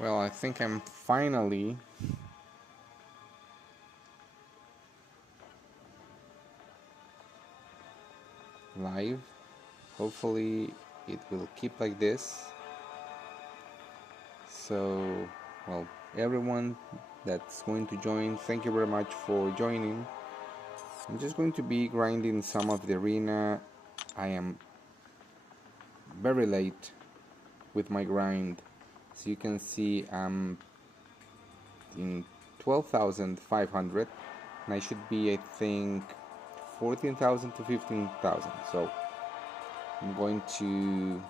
Well, I think I'm finally live. Hopefully it will keep like this. So, well, everyone that's going to join, thank you very much for joining. I'm just going to be grinding some of the arena. I am very late with my grind. So you can see I'm in 12,500 and I should be, I think, 14,000 to 15,000. So I'm going to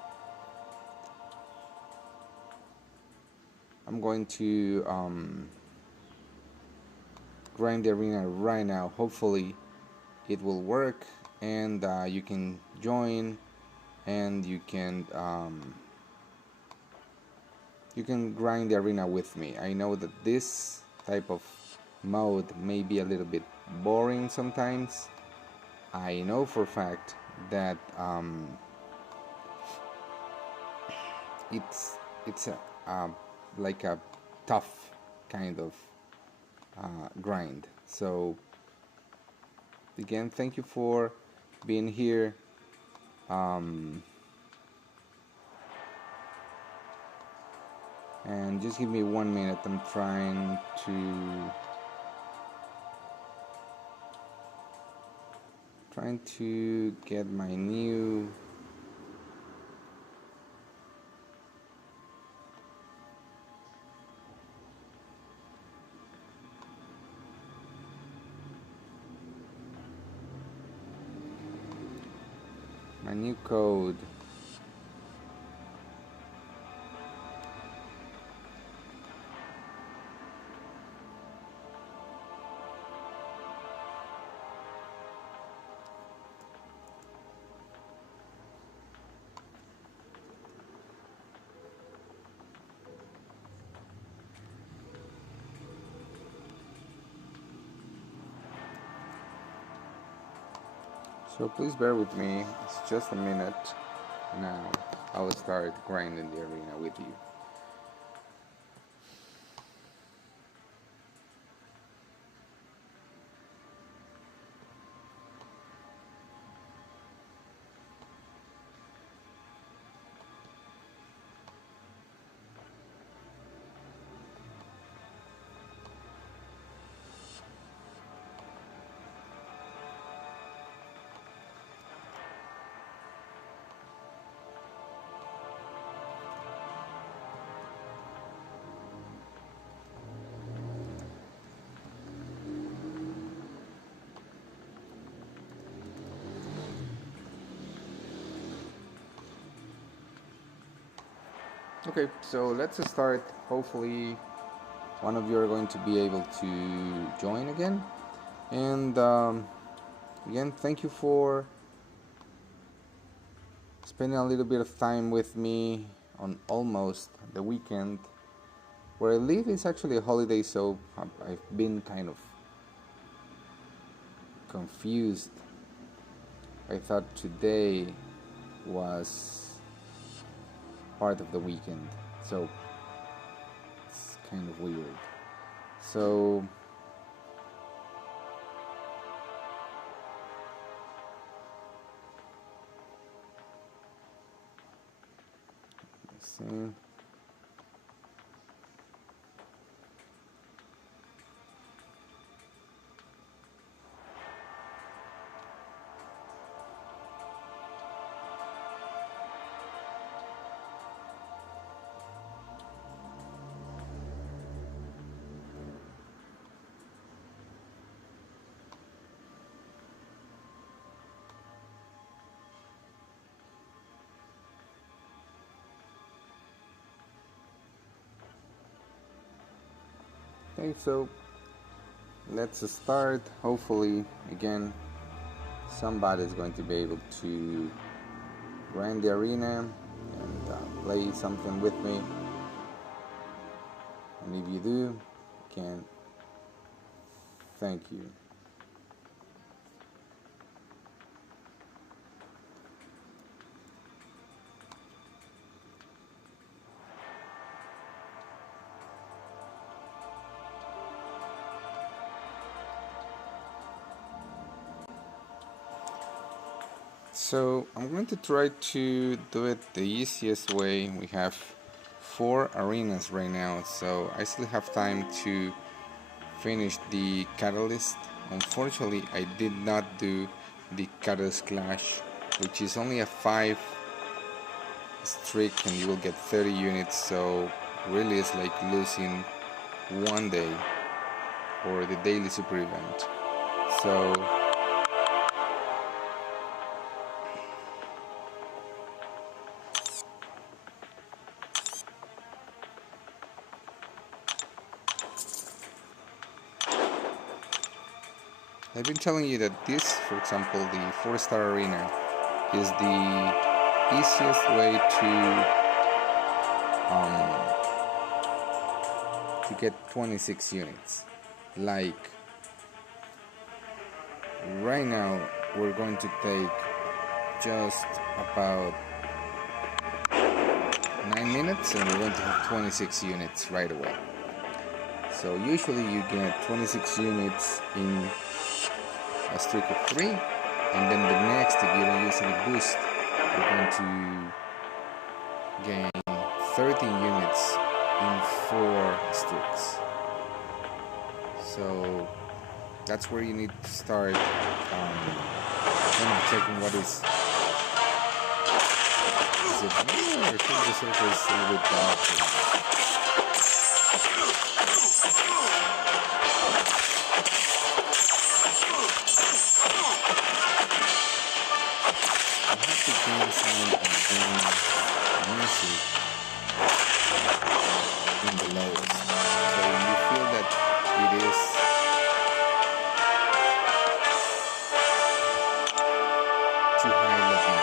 grind the arena right now. Hopefully it will work, and you can join, and you can grind the arena with me. I know that this type of mode may be a little bit boring sometimes. I know for a fact that it's a like a tough kind of grind. So again, thank you for being here. And just give me 1 minute. I'm trying to get my new code. So please bear with me. It's just a minute. Now I'll start grinding the arena with you. Okay, so let's start. Hopefully one of you are going to be able to join again. And again, thank you for spending a little bit of time with me on almost the weekend. Where I live is actually a holiday, so I've been kind of confused. I thought today was part of the weekend, so it's kind of weird. So let's see. Okay, so let's start. Hopefully, again, somebody's going to be able to run the arena and play something with me. And if you do, can thank you. So I'm going to try to do it the easiest way. We have 4 arenas right now, so I still have time to finish the catalyst. Unfortunately, I did not do the catalyst clash, which is only a 5 streak and you will get 30 units, so really it's like losing one day or the daily super event. So I've been telling you that this, for example, the 4-star arena is the easiest way to get 26 units. Like right now we're going to take just about 9 minutes and we're going to have 26 units right away. So usually you get 26 units in a streak of 3, and then the next, if you don't use any boost, you're going to gain 13 units in 4 streaks. So that's where you need to start kind of checking what is it blue or should the surface a little bit dark? Sound and then music in the lowest. So when you feel that it is too high, let me know.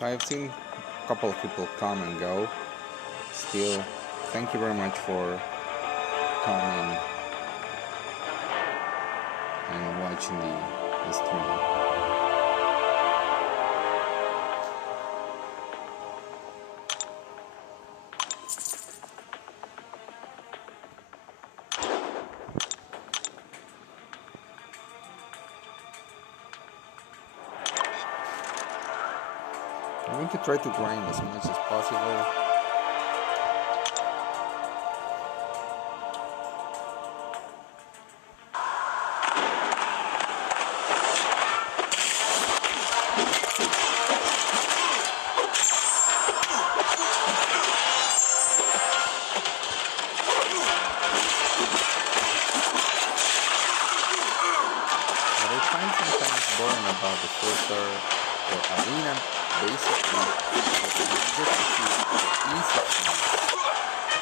So I've seen a couple of people come and go. Still, thank you very much for coming and watching the stream. I'm going to try to grind as much as possible. What I find sometimes boring about the 4-star or arena, basically, is that you get to choose the easy ones.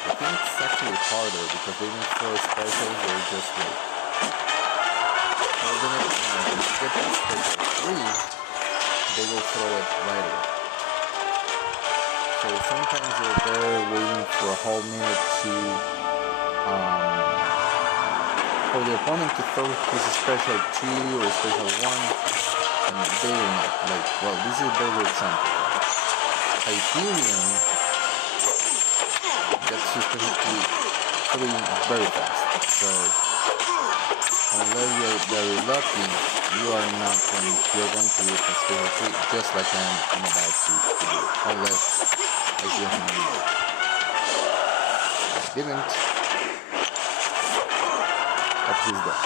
I think it's actually harder because they don't throw specials, they're just like holding it, and when you get to special 3, they will throw it right away. So sometimes you're there waiting for a whole minute for the opponent to throw his special 2 or special 1, and they will not. Like, well, this is a very good example. Hyperion gets special 3 very fast. So unless you're very lucky, you're going to use the special 3 just like I'm about to do. Unless I give him more. I didn't. But he's dead.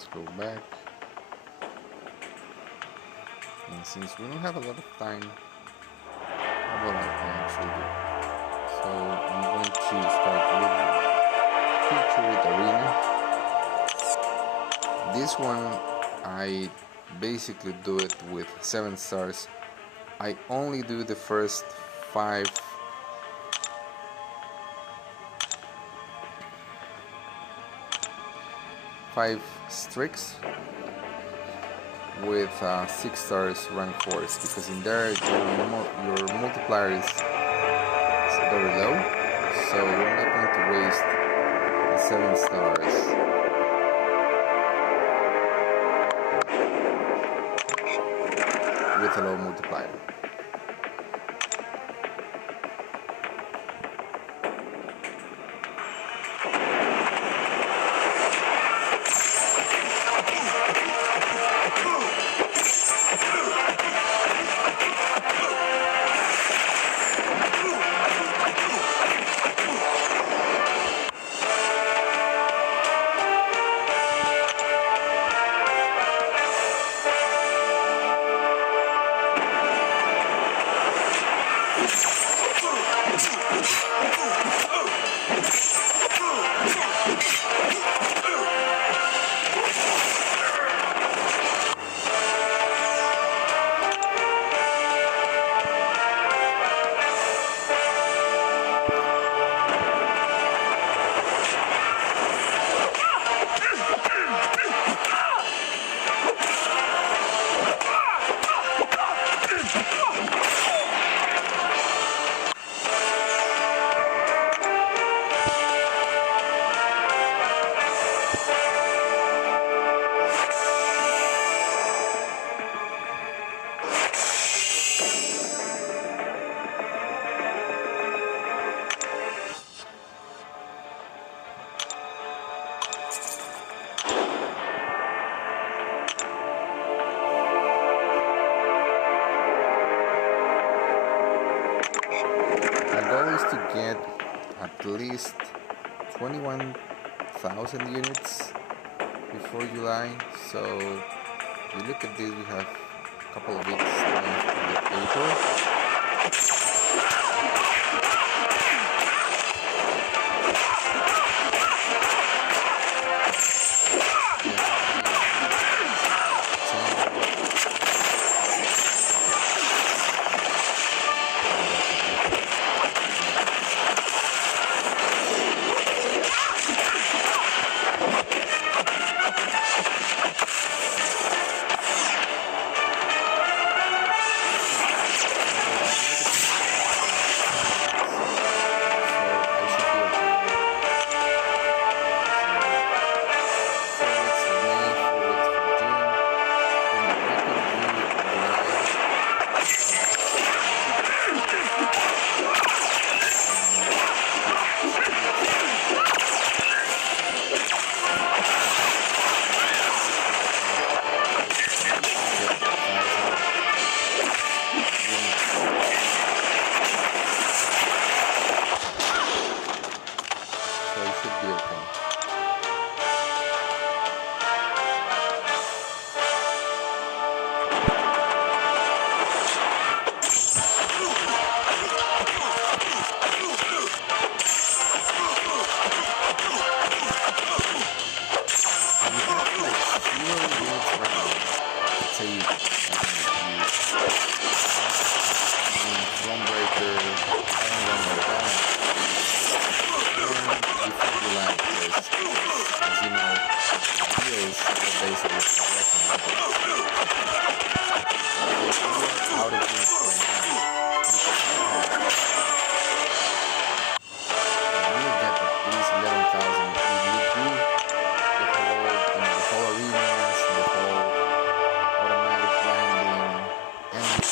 Let's go back. And since we don't have a lot of time, what I can actually do. So I'm going to start with featured arena. This one I basically do it with 7 stars. I only do the first 5 streaks with 6 stars rank 4s, because in there your multiplier is very low, so we're not going to waste the 7 stars. With a low multiplier. To get at least 21,000 units before July. So if you look at this, we have a couple of weeks left with April.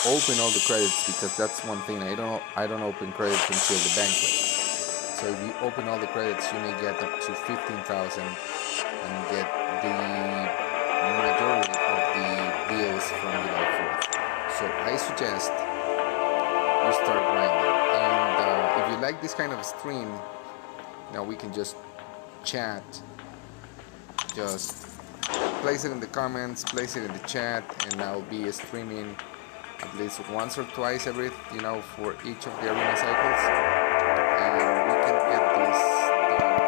Open all the credits, because that's one thing I don't open credits until the banquet. So if you open all the credits, you may get up to 15,000 and get the majority of the deals from July 4th. So I suggest you start grinding. And if you like this kind of stream, now we can just chat, just place it in the comments, place it in the chat, and I'll be streaming at least once or twice every, for each of the arena cycles, and we can get this done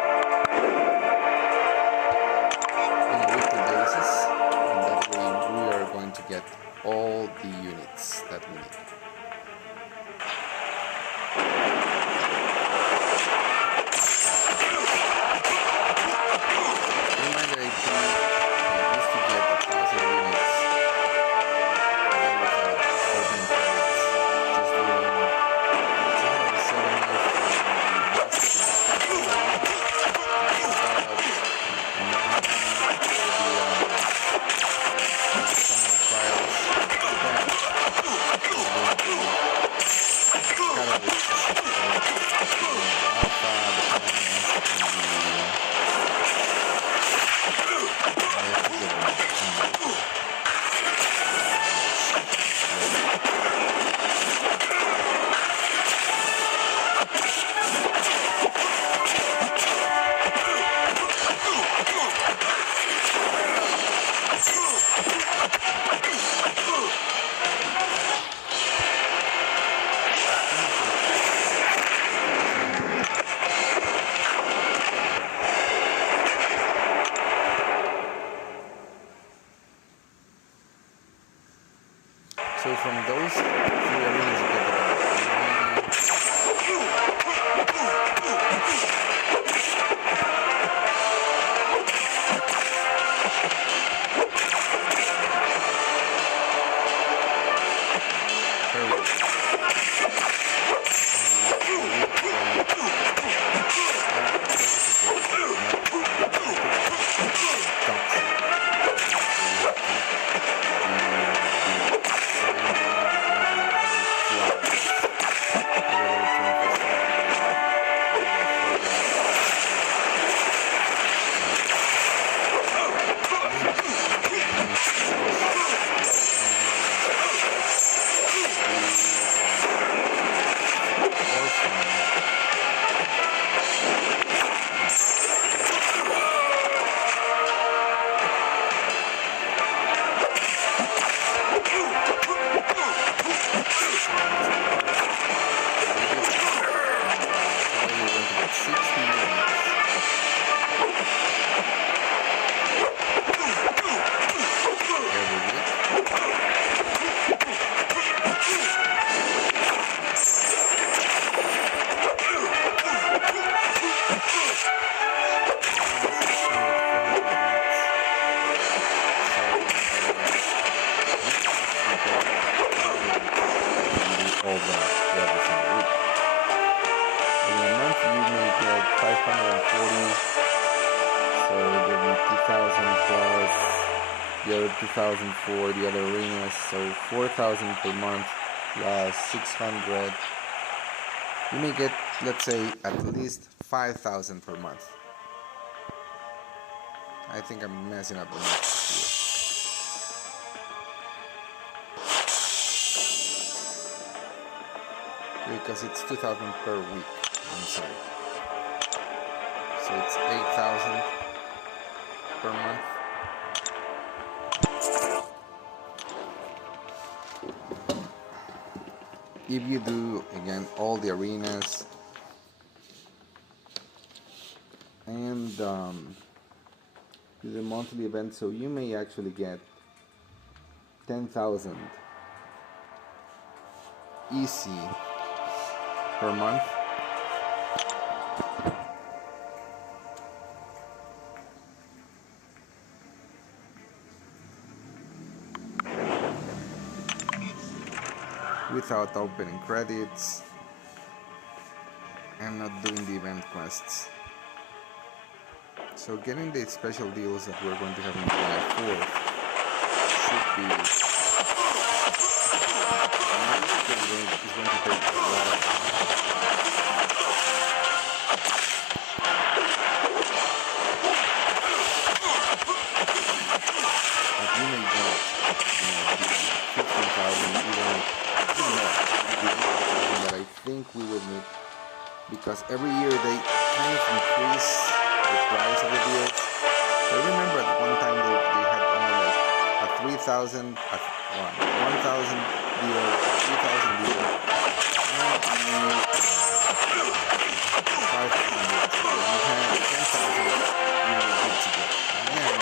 on a weekly basis, and that way we are going to get all the units that we need. So from those three arenas you get about 60 minutes. All that every single week. In a month you may get 540, so there'll be 2,000 plus the other 2,000 for the other arenas, so 4,000 per month plus 600. You may get, let's say, at least 5,000 per month. I think I'm messing up the math here. Because it's 2,000 per week, I'm sorry. So it's 8,000 per month. If you do, again, all the arenas and do the monthly event, so you may actually get 10,000 easy per month. Without opening credits and not doing the event quests. So getting the special deals that we're going to have on July 4th should be is going to take a lot of time. But you may get 15,000, even more, that I think we will need, because every year they kind of increase the price of the deals. So I remember at one time they had 3,000, 1,000 deal, 3,000 deal, and 500. So you have 10,000, you're good to go. And then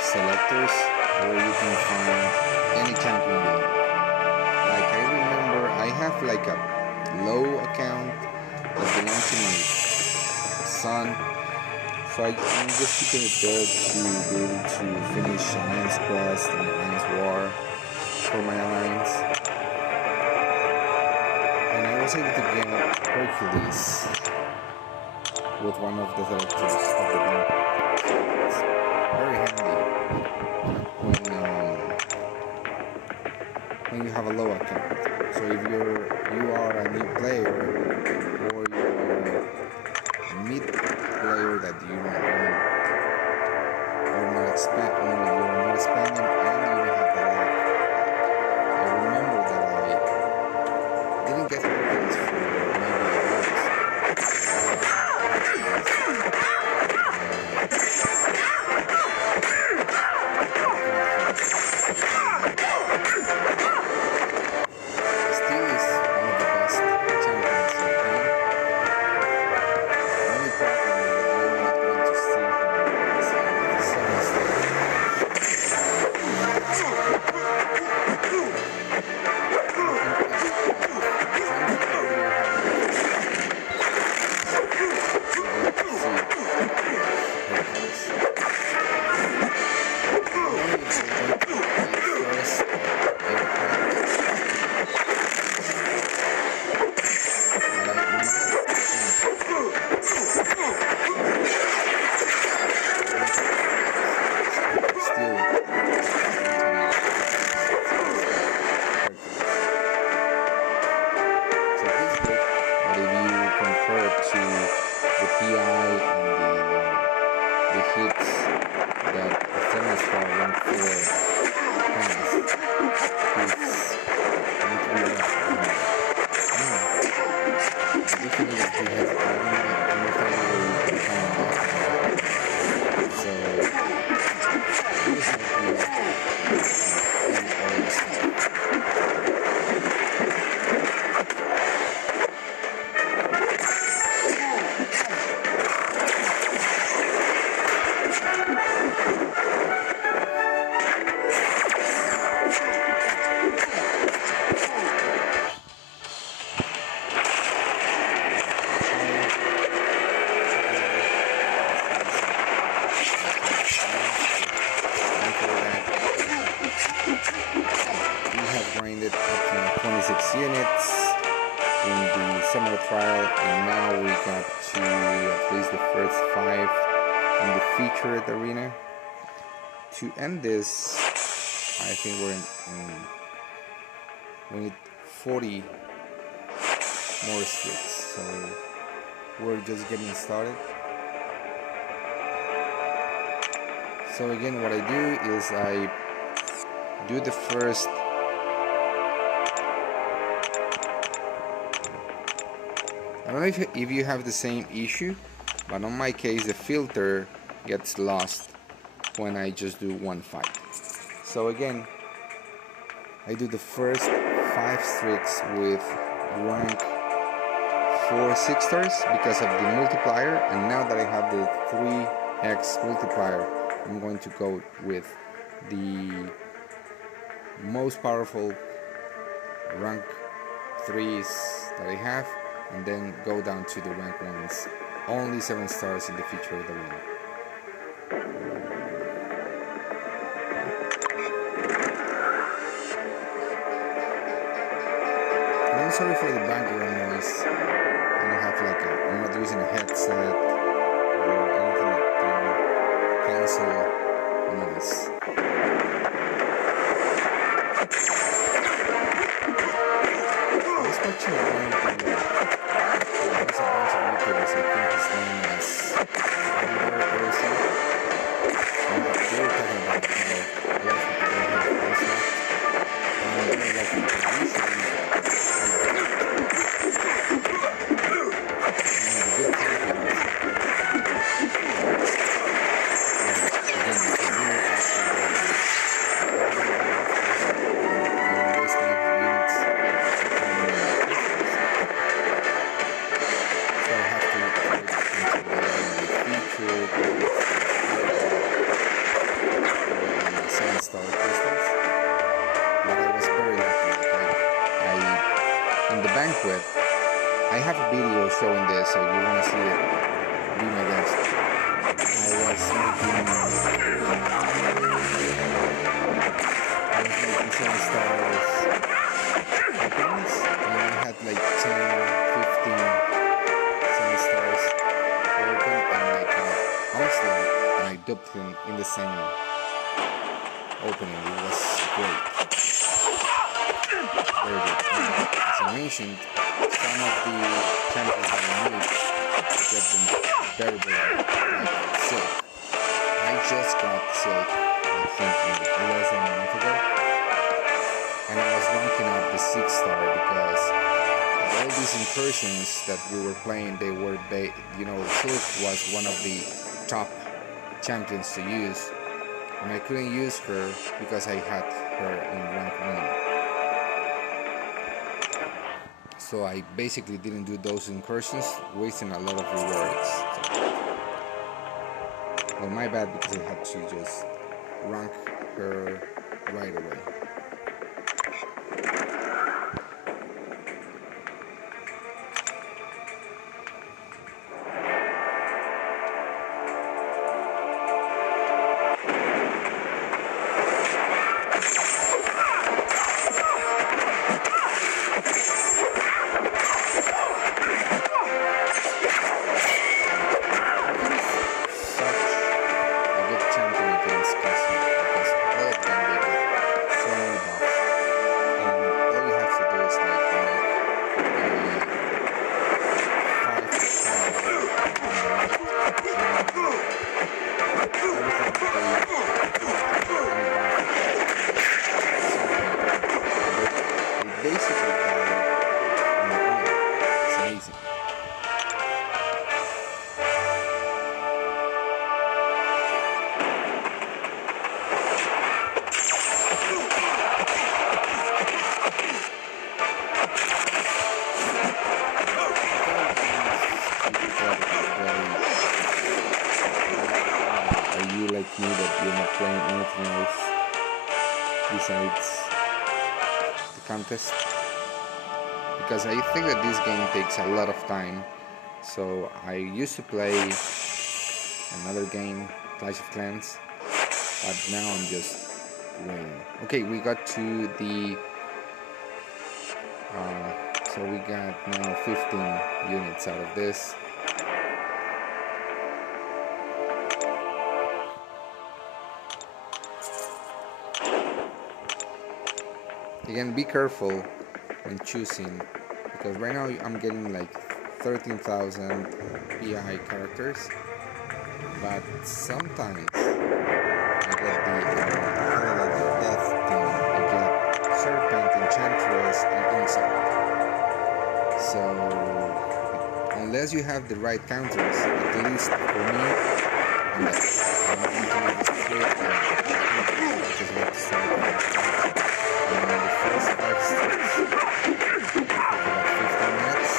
selectors where you can find any champion you like. Like I remember I have like a low account that belongs to my son, so I'm just keeping it there to be able to finish Alliance Quest and Alliance War for my alliance. And I was able to get Hercules with one of the selectors of the bank. It's very handy when you have a low account. So if you are a new player or you're a mid player that you're not expanding and you don't have the life. I remember that I didn't get Hercules for maybe a month. Units in the summer trial, and now we got to at least the first 5 in the featured arena. To end this, I think we need 40 more streaks, so we're just getting started. So again, what I do is I do the first I don't know if you have the same issue, but on my case the filter gets lost when I just do one fight. So again, I do the first 5 streaks with rank 4 6 stars because of the multiplier, and now that I have the 3x multiplier, I'm going to go with the most powerful rank 3s that I have, and then go down to the rank 1s, only 7 stars in the future of the arena. And I'm sorry for the background noise. I don't have like I'm not using a headset or anything that can cancel noise. I was watching one of the there's a bunch of YouTubers, I think his name is Amber Rosie, and they were talking about how a lot of people don't have voice left, and I really like it because usually I get the good champions, again, you can do it star crystals, but I was very lucky. In the banquet, I have a video showing this, so you want to see it, be my guest. I was making 7 stars openings, and I had like 10, 15 7 stars open, and like honestly, and I duped them in the same opening. It was great. Very good. As I mentioned, some of the champions that I need to get them very like Silk. I just got Silk, I think less than a month ago, and I was ranking up the 6 star because all these incursions that we were playing, they were Silk was one of the top champions to use, and I couldn't use her because I had her in rank 1. So I basically didn't do those incursions, wasting a lot of rewards. Well, my bad, because I had to just rank her right away. Like me, that you're not playing anything else besides the contest, because I think that this game takes a lot of time. So I used to play another game, Clash of Clans, but now I'm just waiting. Okay, we got to the so we got now 15 units out of this. Again, be careful when choosing, because right now I'm getting like 13,000 PI characters, but sometimes I get the death thing, I get Serpent, Enchantress, and Insect. So unless you have the right counters, at least for me, I'm dead. I'm actually, because we have to start and the first 5 steps take about 15 minutes.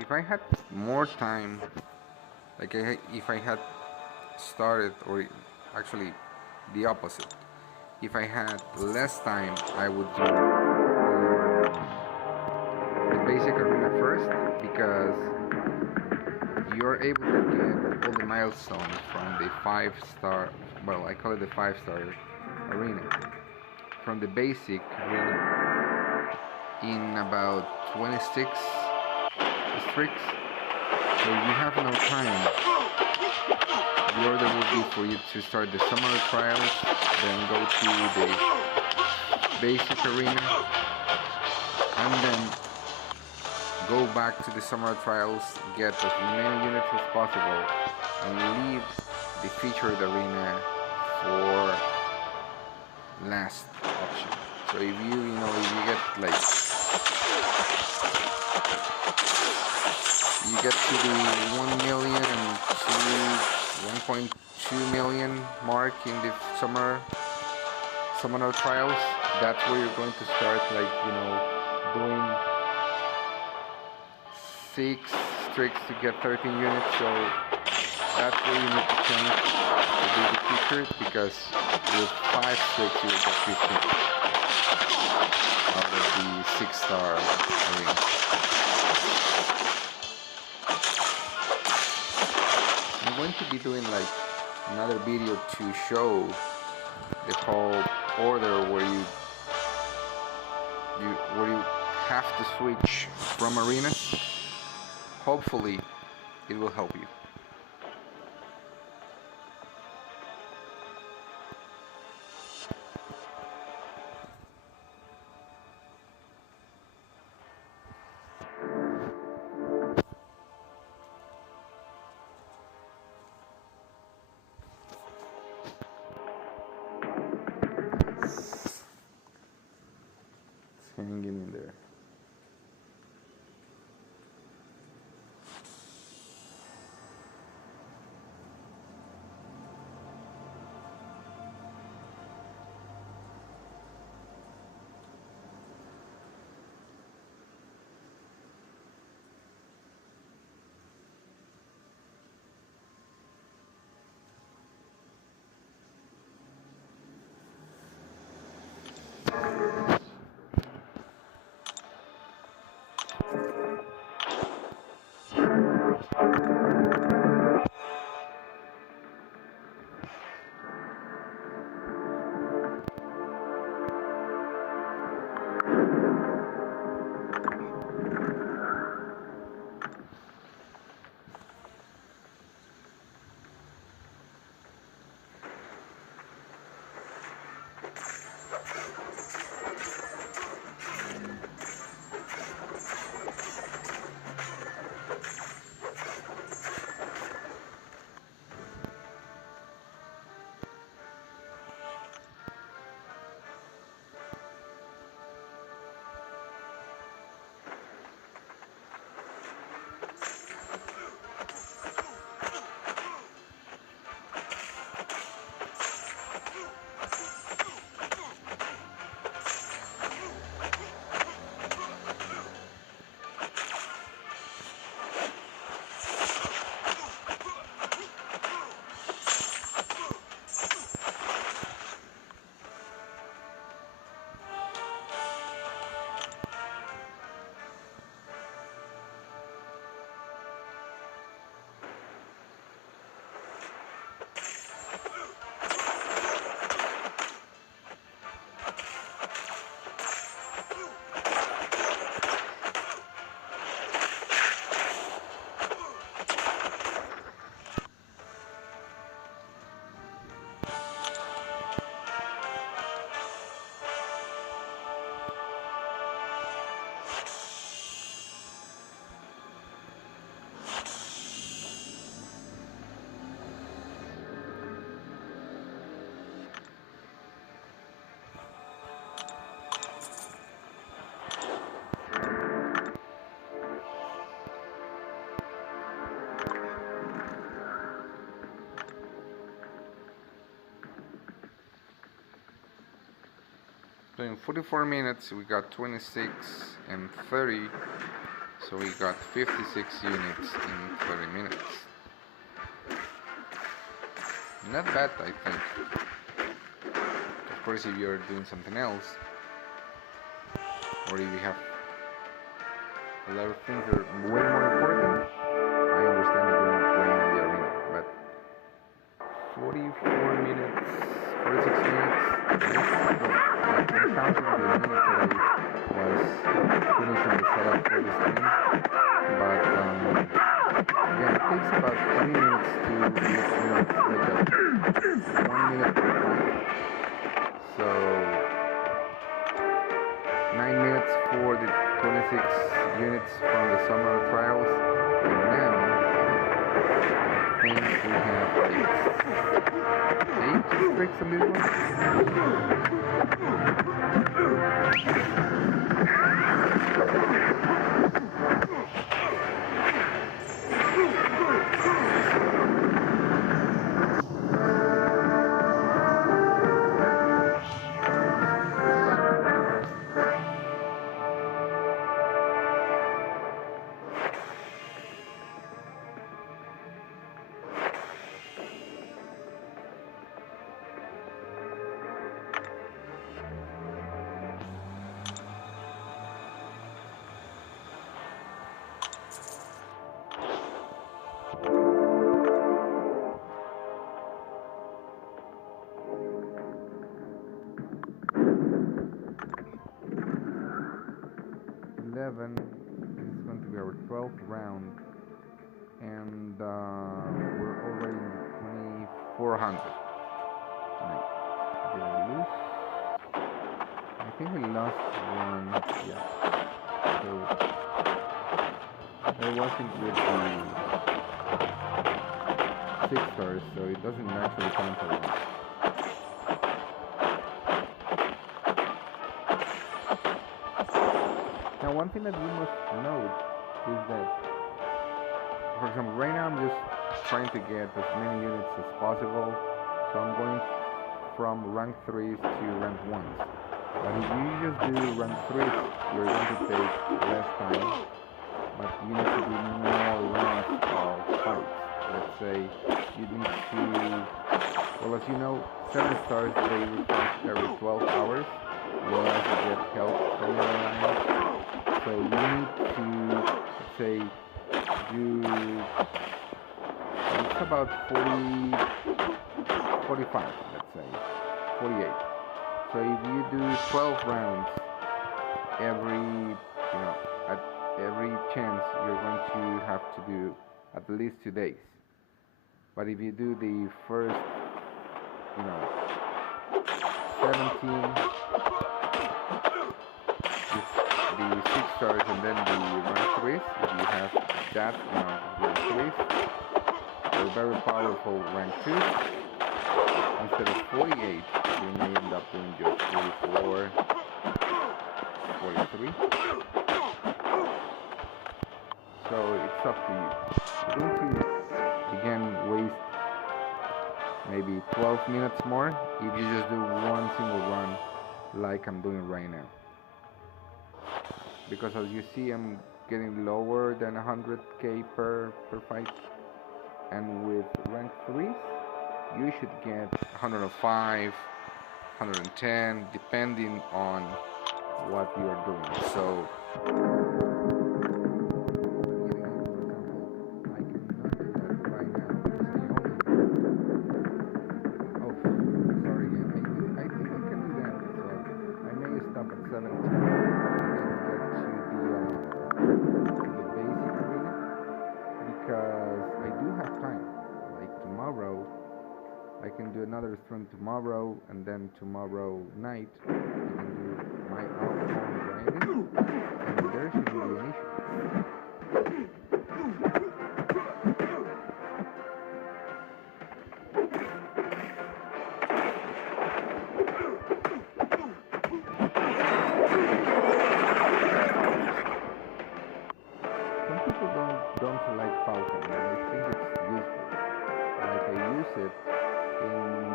If I had more time, like if I had started, or actually the opposite, if I had less time, I would do the basic arena first, because you're able to get all the milestones from the 5-star, well, I call it the 5-star arena, from the basic arena in about 26 districts. So if you have no time, the order would be for you to start the summer trials, then go to the basic arena, and then go back to the summer trials, get as many units as possible, and leave the featured arena for last option. So if you get like, you get to the 1 million and 1.2 million mark in the summoner trials, that's where you're going to start, like, doing 6 tricks to get 13 units. So that's where you need to change to be the featured, because with 5 tricks you will get 15 out of the 6-star arena. I'm going to be doing like another video to show the whole order where you have to switch from arenas. Hopefully it will help you. Hanging in there. So in 44 minutes we got 26 and 30, so we got 56 units in 30 minutes. Not bad, I think. Of course, if you're doing something else, or if you have a lot of things that are way more important, I understand that you're not playing in the arena, but 44 minutes, 46 minutes, I'm counting the minutes that I was finishing the setup for the stream, but yeah, it takes about 3 minutes to get units, like 1 minute per fight, so 9 minutes for the 26 units from the summer trials, and now I think we have like 8 tricks on this one. 11, this is going to be our 12th round, and we're already in 2400. Right. Did we lose? I think we lost one, yeah. So, I wasn't with the 6 stars, so it doesn't actually count a lot. Now, one thing that you must note is that, for example, right now I'm just trying to get as many units as possible, so I'm going from rank 3s to rank 1s. But if you just do rank 3s, you're going to take less time, but you need to do more rounds of fights. Let's say you need to, well, as you know, 7 stars they refresh every 12 hours, whereas you get help from your alliance. So you need to, let's say, do, it's about 40, 45, let's say, 48. So if you do 12 rounds every, at every chance, you're going to have to do at least 2 days. But if you do the first, 17, the 6 stars and then the rank 3s, if you have that amount of rank 3s, or very powerful rank 2s, instead of 48, you may end up doing just 44, 43. So it's up to you. You're going to, again, waste maybe 12 minutes more if you just do one single run like I'm doing right now. Because as you see, I'm getting lower than 100k per fight, and with rank 3s you should get 105, 110, depending on what you are doing. So I can do another stream tomorrow, and then tomorrow night I can do my own grinding, and there shouldn't be an issue. Some people don't like Falcon, and I think it's useful. Like I use it in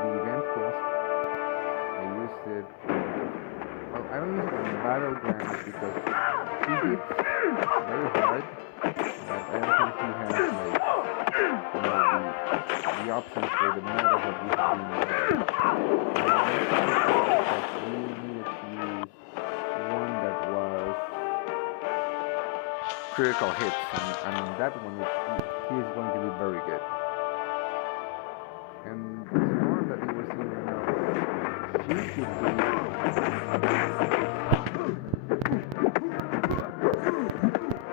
the event quest. I used it. Oh, battlegrounds because he hits very hard, but I don't think he has like the options for the meta that we have been using. We needed to use one that was critical hits, and that one he is going to be very good. And the storm that we were seeing now, she should be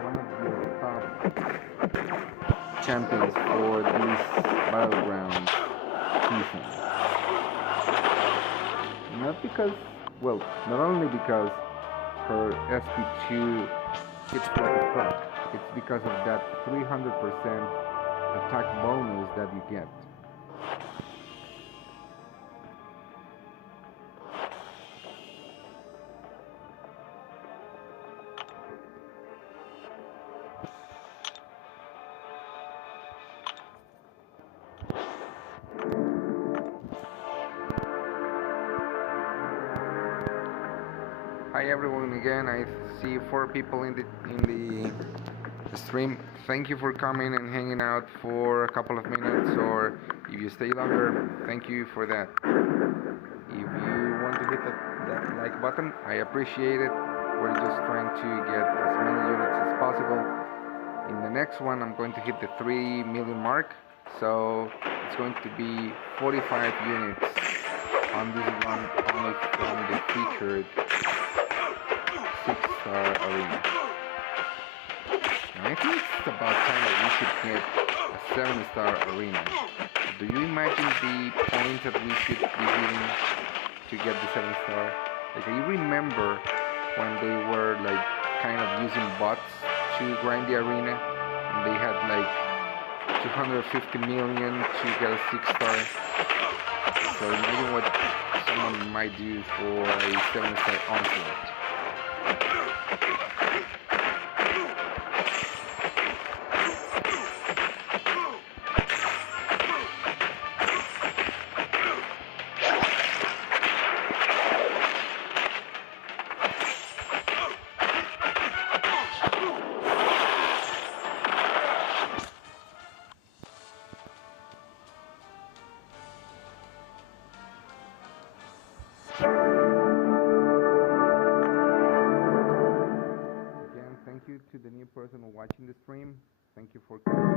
one of the top champions for this battleground season. Not because, well, not only because her SP2 hits like a truck, it's because of that 300% attack bonus that you get. Hi everyone again. I see 4 people in the stream. Thank you for coming and hanging out for a couple of minutes, or if you stay longer, thank you for that. If you want to hit that like button, I appreciate it. We're just trying to get as many units as possible. In the next one, I'm going to hit the 3 million mark, so it's going to be 45 units on this one, only from the featured 6-star arena. And I think it's about time that we should get a 7-star arena. Do you imagine the points that we should be hitting to get the 7-star? Like, I remember when they were like kind of using bots to grind the arena, and they had like 250 million to get a 6-star. So imagine what someone might do for a 7-star onslaught. Thank you to the new person watching the stream. Thank you for coming.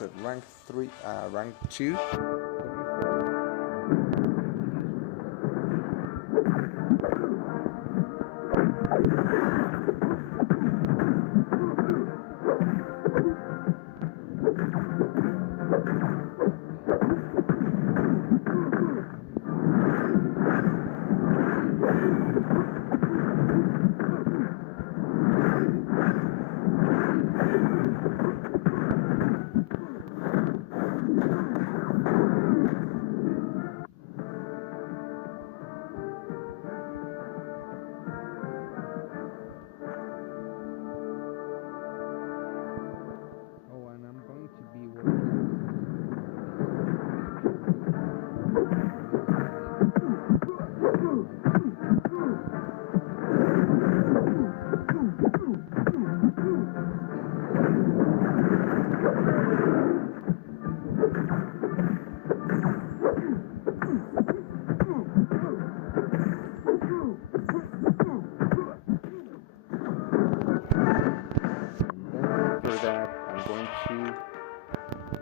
At rank 3, rank 2.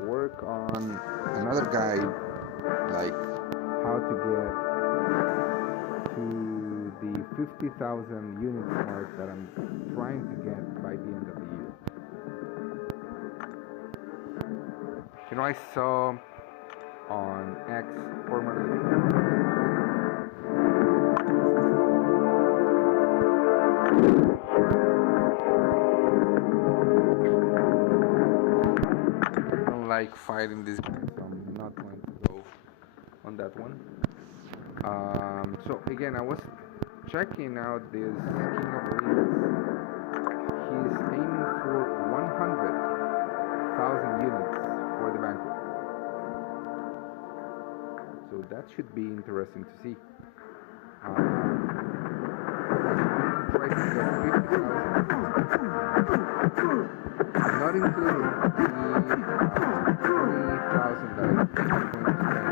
Work on another guide, like how to get to the 50,000 units mark that I'm trying to get by the end of the year. You know, I saw on X, formerly like fighting this guy, so I'm not going to go on that one. So again, I was checking out this King of Arenas. He's aiming for 100,000 units for the banquet, so that should be interesting to see. Try to get 50,000, not including the 20,000 that I think I'm going to spend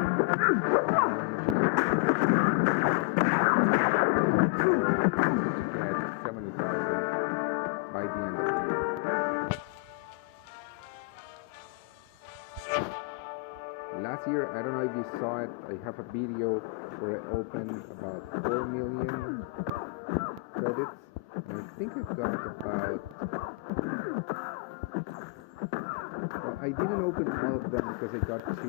to get 70,000 by the end of the year. Last year, I don't know if you saw it, I have a video where I opened about 4 million credits, and I think I got about... I didn't open all of them because I got to the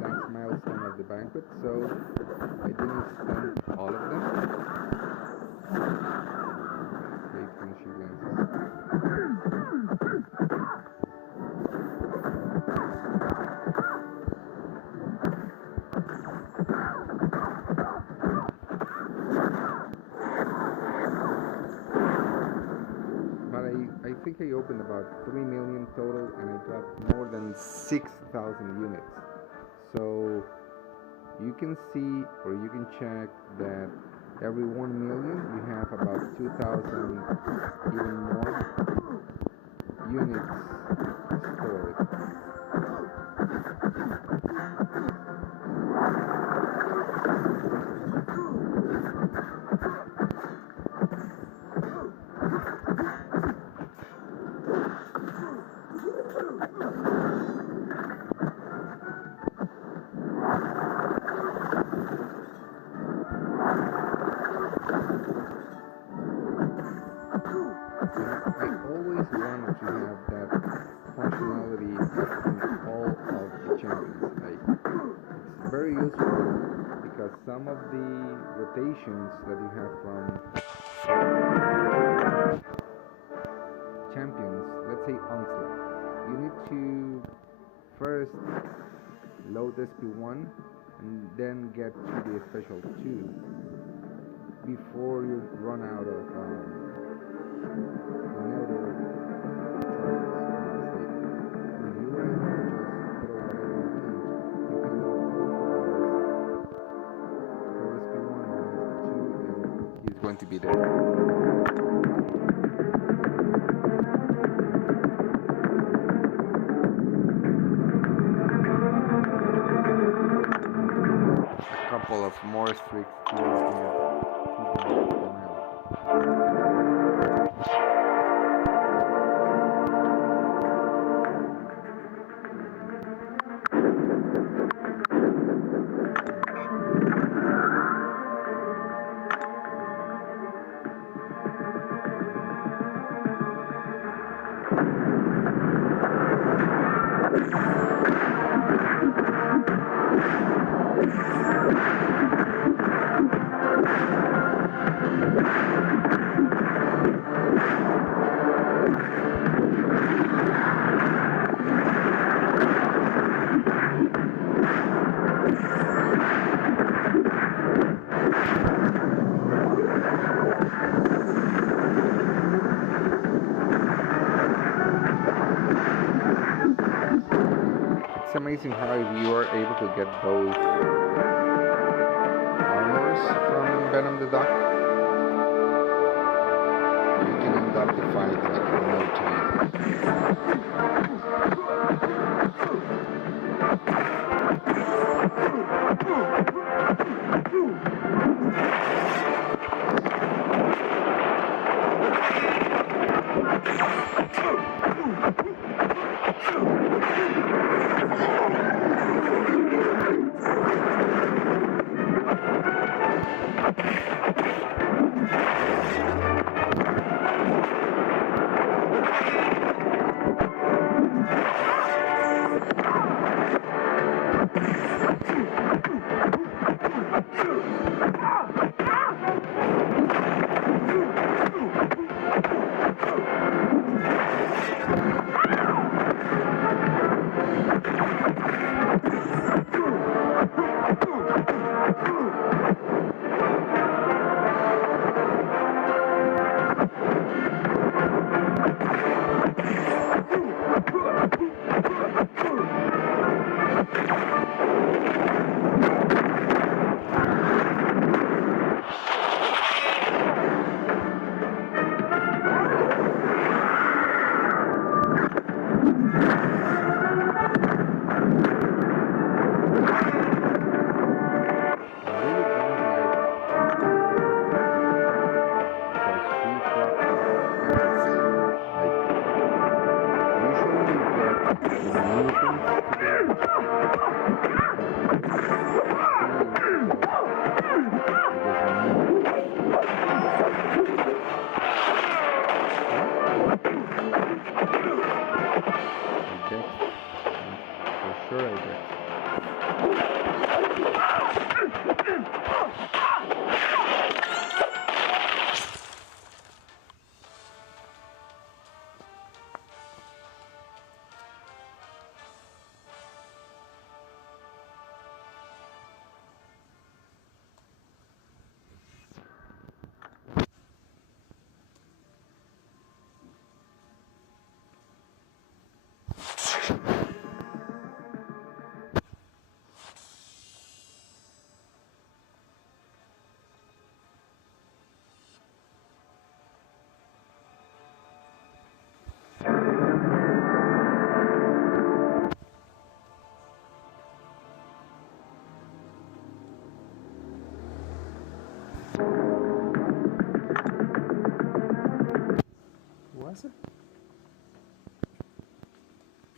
last milestone of the banquet, so I didn't spend all of them. Okay, finishing lenses. think I opened about 3 million total, and I got more than 6,000 units. So you can see, or you can check, that every 1 million you have about 2,000, even more units stored. I always wanted to have that functionality in all of the champions. Like, it's very useful because some of the rotations that you have from champions, let's say Onslaught, you need to first load SP1 and then get to the special 2 before you run out of another trials. When you run out, just throw whatever you want. You can load both from SP1 and SP2, and he's going to be there. Couple of more strict rules here. It's amazing how you are able to get both armors from Venom the Duck. You can end up the fight like in no time.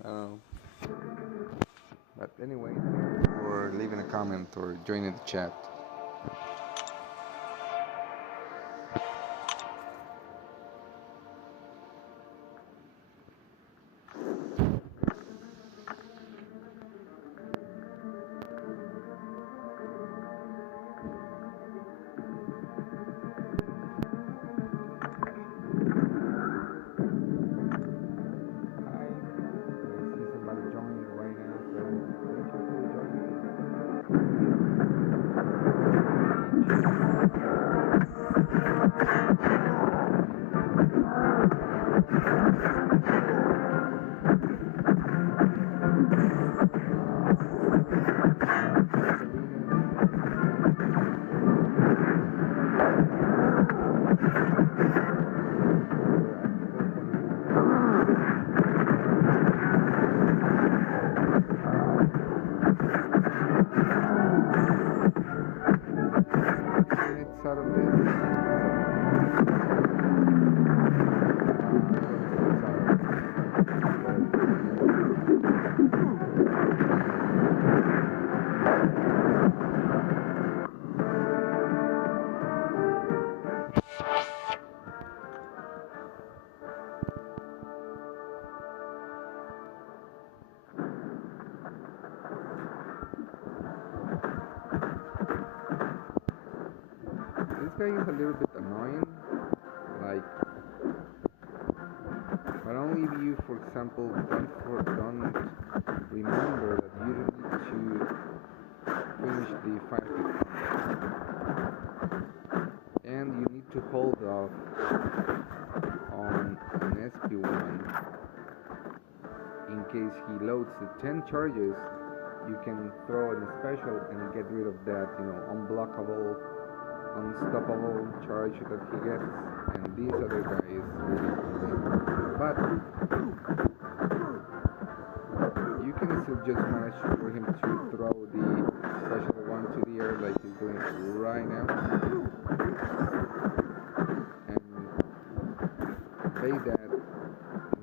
I don't know. But anyway, thank you for leaving a comment or joining the chat. This guy is a little bit annoying, like, but only if you, for example, don't remember that you don't need to finish the 5 and you need to hold off on an SP1 in case he loads the 10 charges. You can throw in a special and get rid of that, unblockable, unstoppable charge that he gets, and these other guys but you can still just manage for him to throw the special one to the air like he's doing right now and bait that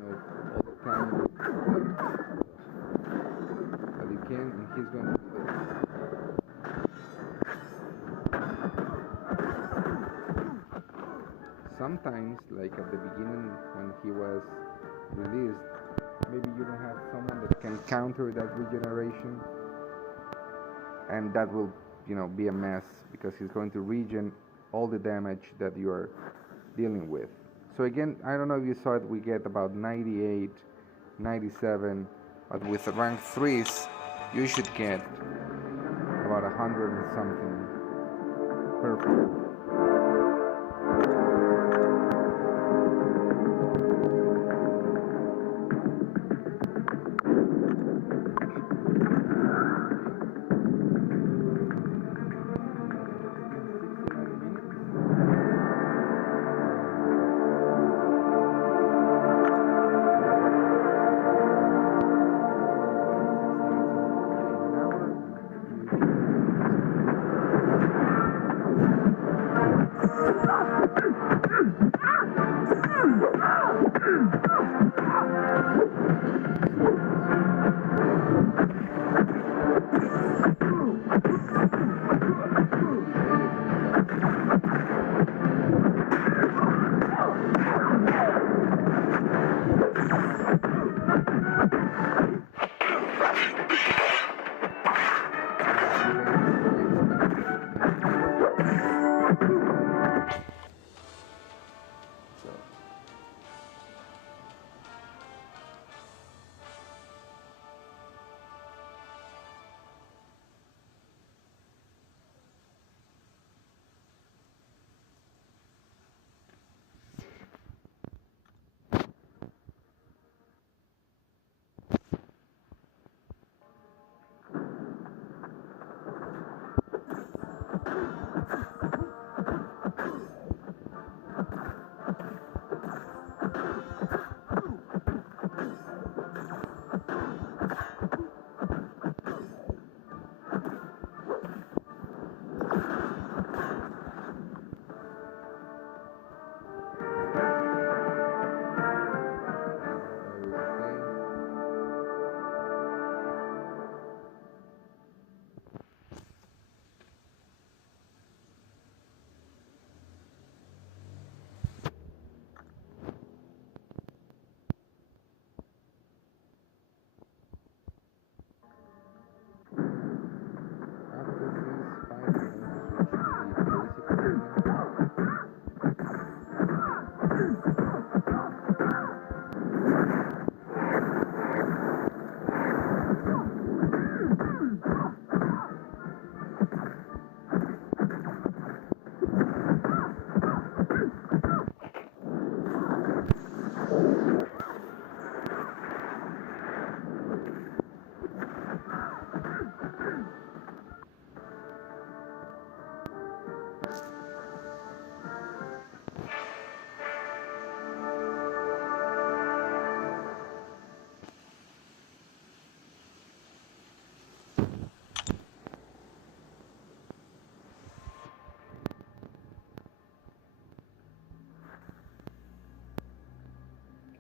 all the time that you can, and he's going to do this. Sometimes, like at the beginning when he was released, maybe you don't have someone that can counter that regeneration, and that will, be a mess because he's going to regen all the damage that you are dealing with. So again, I don't know if you saw it, we get about 98, 97, but with the rank 3s, you should get about 100 and something. Perfect.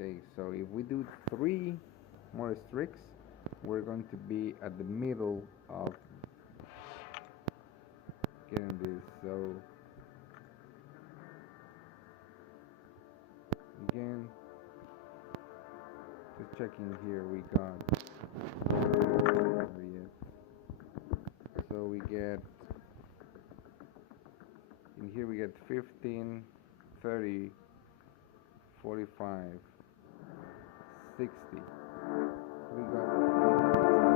Okay, so if we do 3 more streaks, we're going to be at the middle of getting this. So again, just checking here, we got so we get in here we get 15, 30, 45, 60. We got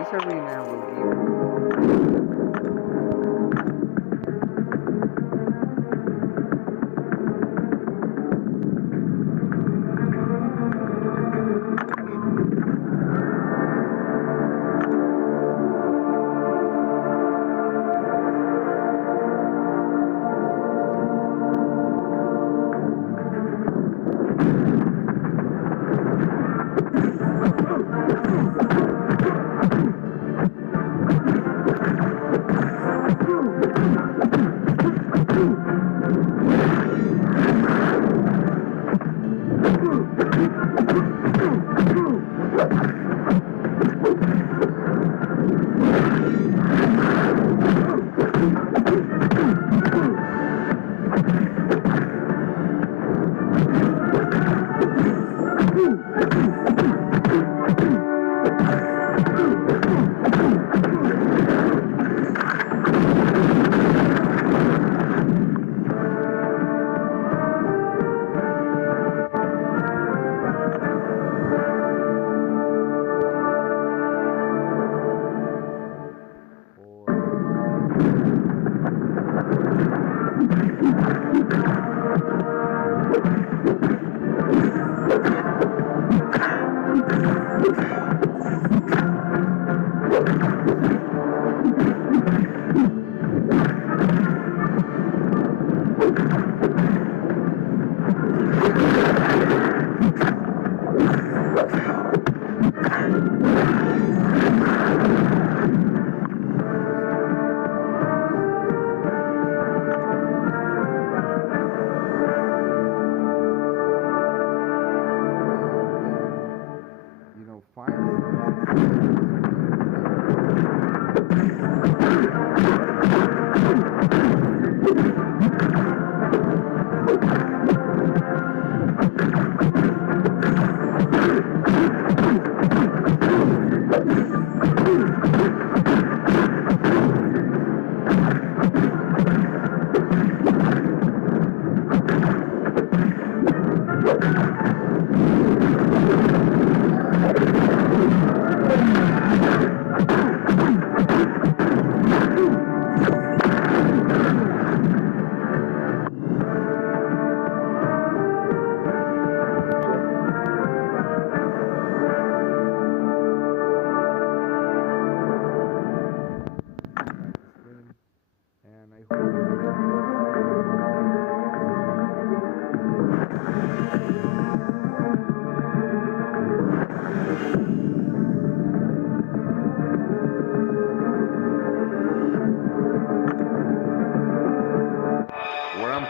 this arena will give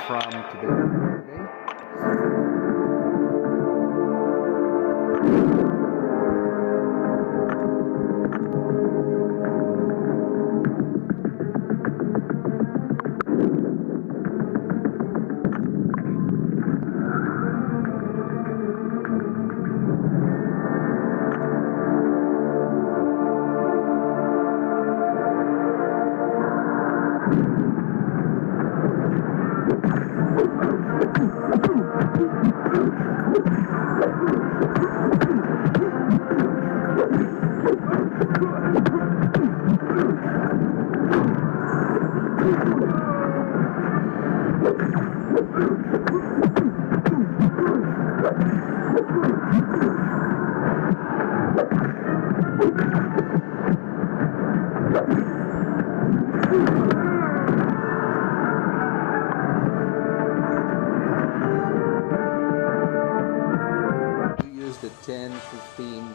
from today. Use the 10, 15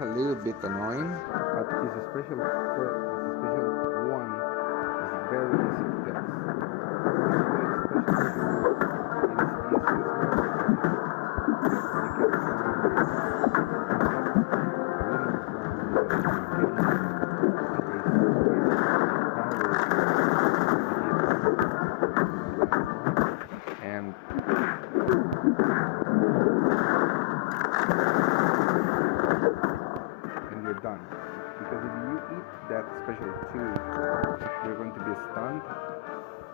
a little bit annoying, but his special one is very easy to test. Done, because if you eat that special 2, you're going to be stunned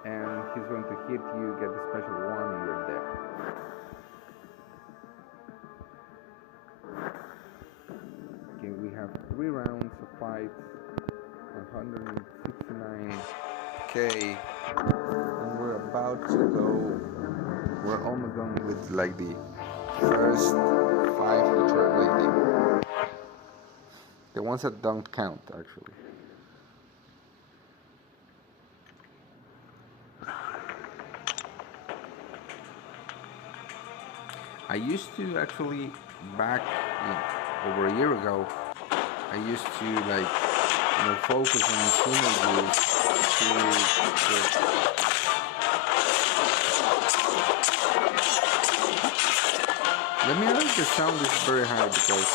and he's going to hit you, get the special 1, and you're dead. Okay, we have 3 rounds of fights, 169k, and we're about about to go. We're almost done with like the first 5, which are like the ones that don't count actually. I used to actually back over a year ago. I used to like focus on synergies to let me know if the sound is very high because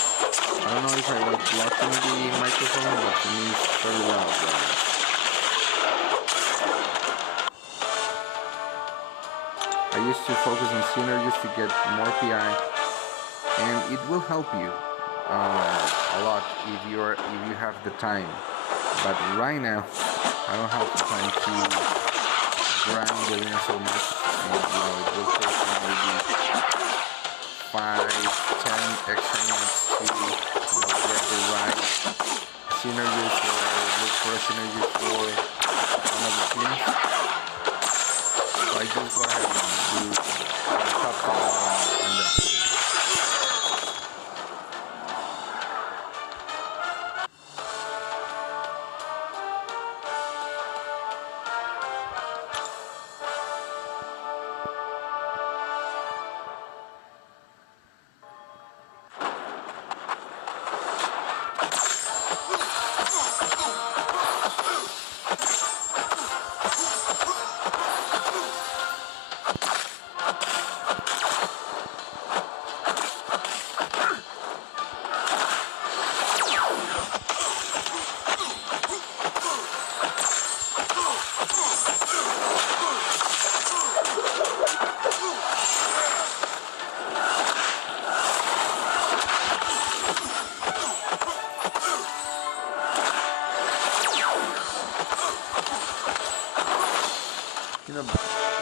I don't know if I was blocking the microphone, but to me it's very loud right now. I used to focus on synergies to get more PI, and it will help you a lot if you have the time. But right now, I don't have the time to grind the arena so much, and it will take me maybe 5-10 extra minutes to get the right synergies or look for a synergy for one of the teams. So I just go ahead and do the top call and then.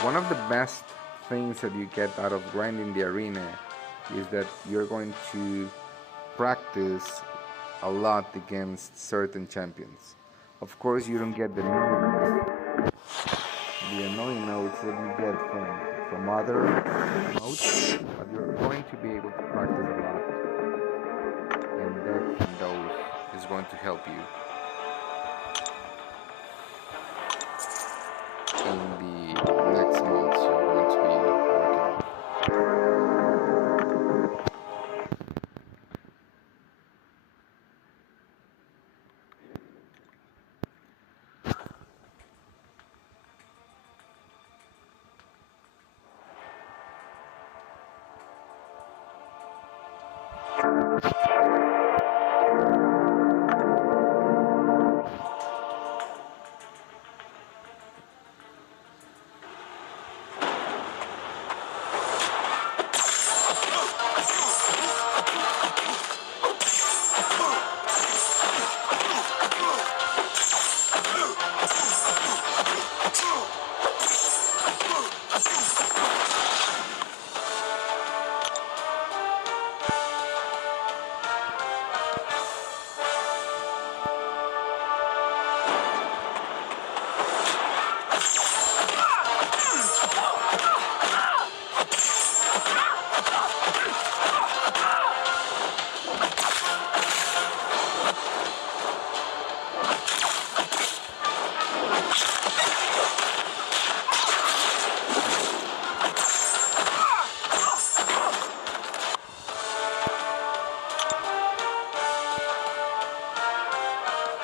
One of the best things that you get out of grinding the arena is that you're going to practice a lot against certain champions. Of course, you don't get the annoying notes that you get from other modes, but you're going to be able to practice a lot, and that those is going to help you in the next modes you're going to be working on.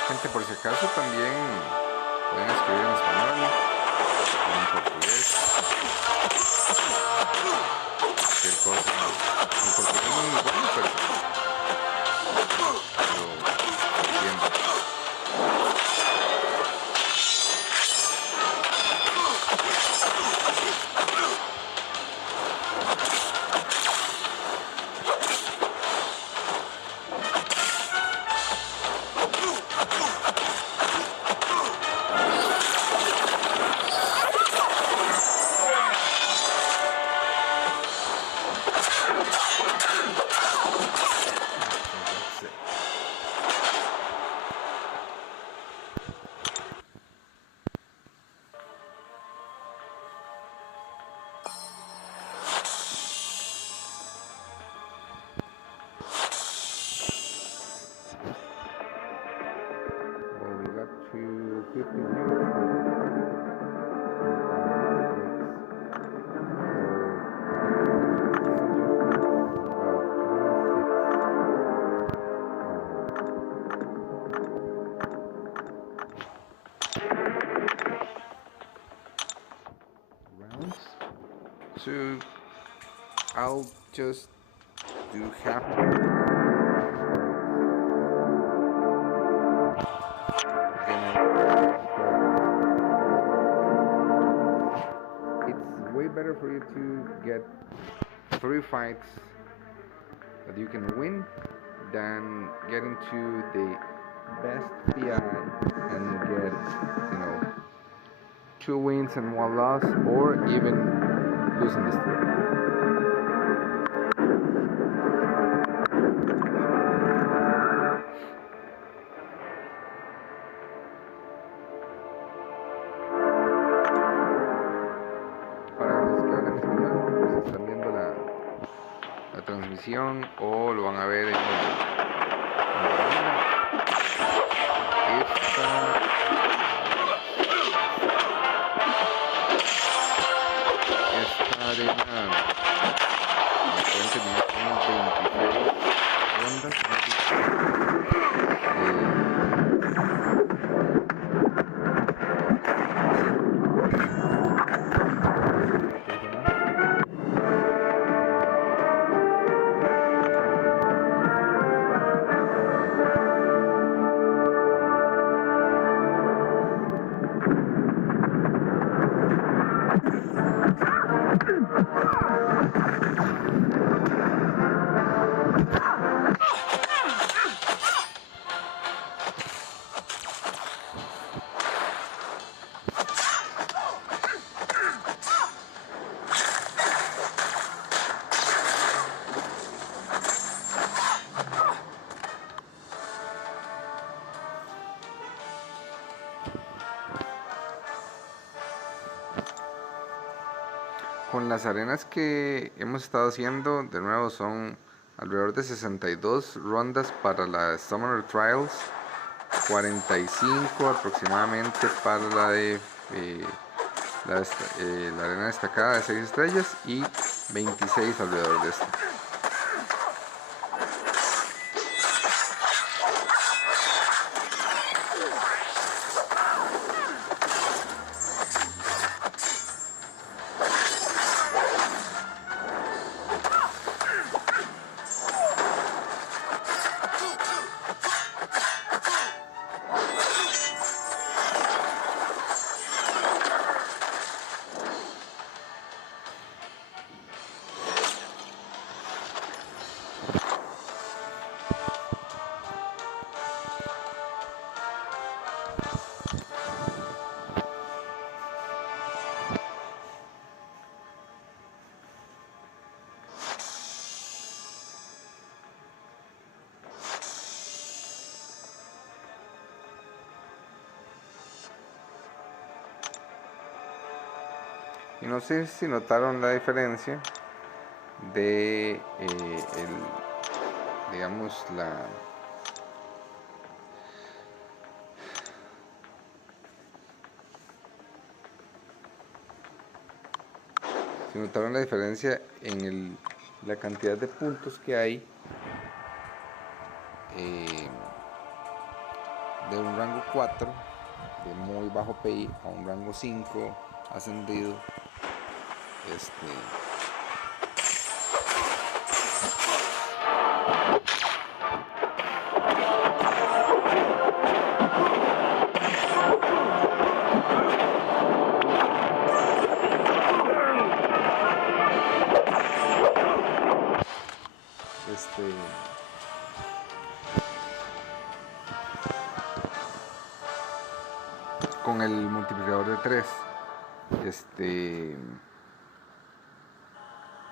Gente, por si acaso también pueden escribir en español o en portugués. Cualquier cosa. En portugués no es muy bueno, pero entiendo. rounds. So I'll just do half. It's way better for you to get 3 fights that you can win than get into the best PI and get, 2 wins and 1 loss, or even losing the streak. Para los que hablan español, pues están viendo la transmisión o lo van a ver en esta arena pueden tener unos 26 rondas. Con las arenas que hemos estado haciendo, de nuevo son alrededor de 62 rondas para la Summer Trials, 45 aproximadamente para la de la arena destacada de 6 estrellas y 26 alrededor de esta. Y no sé si notaron la diferencia de digamos si notaron la diferencia en la cantidad de puntos que hay de un rango 4 de muy bajo PI a un rango 5 ascendido. Con el multiplicador de 3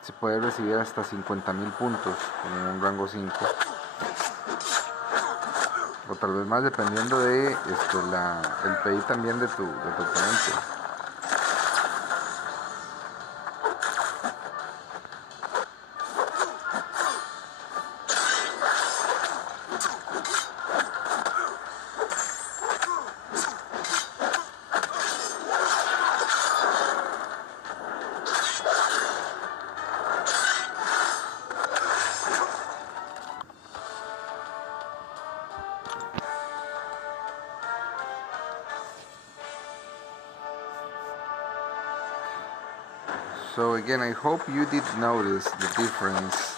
se puede recibir hasta 50.000 puntos en un rango 5, o tal vez más dependiendo de el PI también de tu oponente. So again, I hope you did notice the difference.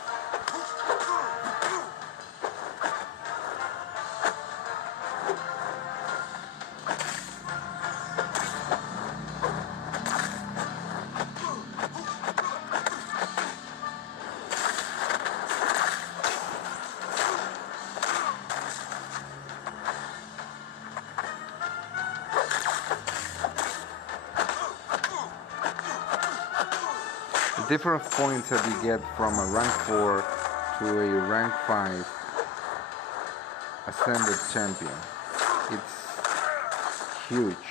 The different points that you get from a rank 4 to a rank 5 ascended champion. It's huge.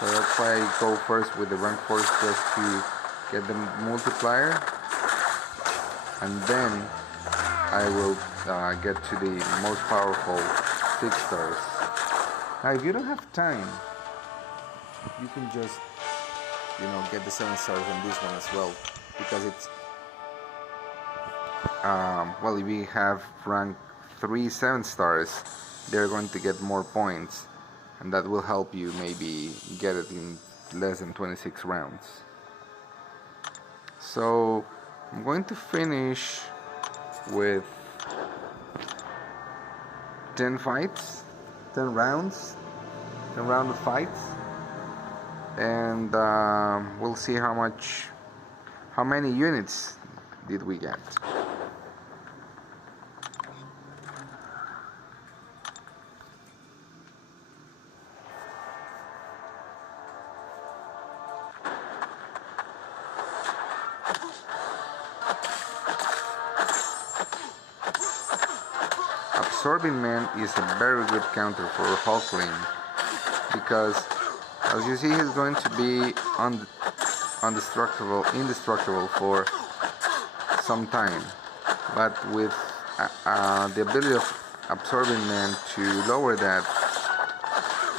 So that's why I go first with the rank 4, just to get the multiplier, and then I will get to the most powerful 6 stars. Now if you don't have time, you can just get the 7 stars on this one as well, because it's well, if you have rank 3 7 stars, they're going to get more points, and that will help you maybe get it in less than 26 rounds. So I'm going to finish with 10 fights, 10 rounds, 10 round of fights, and we'll see how many units did we get. Absorbing Man is a very good counter for Hulkling, because as you see, he's going to be indestructible for some time, but with the ability of Absorbing Man to lower that,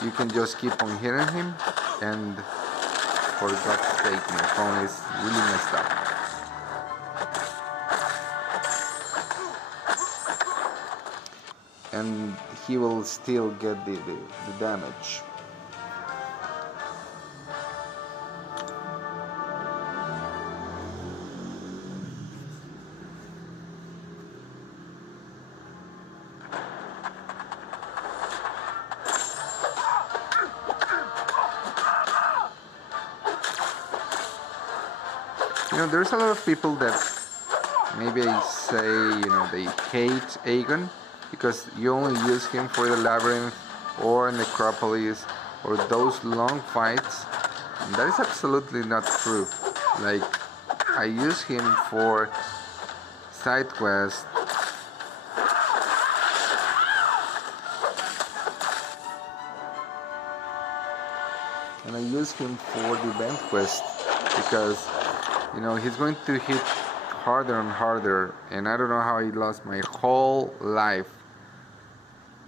you can just keep on hitting him, and for God's sake, my phone is really messed up. And he will still get the damage. There's a lot of people that maybe say, they hate Aegon because you only use him for the Labyrinth or Necropolis or those long fights. And that is absolutely not true. Like, I use him for side quests, and I use him for the event quest, because he's going to hit harder and harder, and I don't know how he lost my whole life.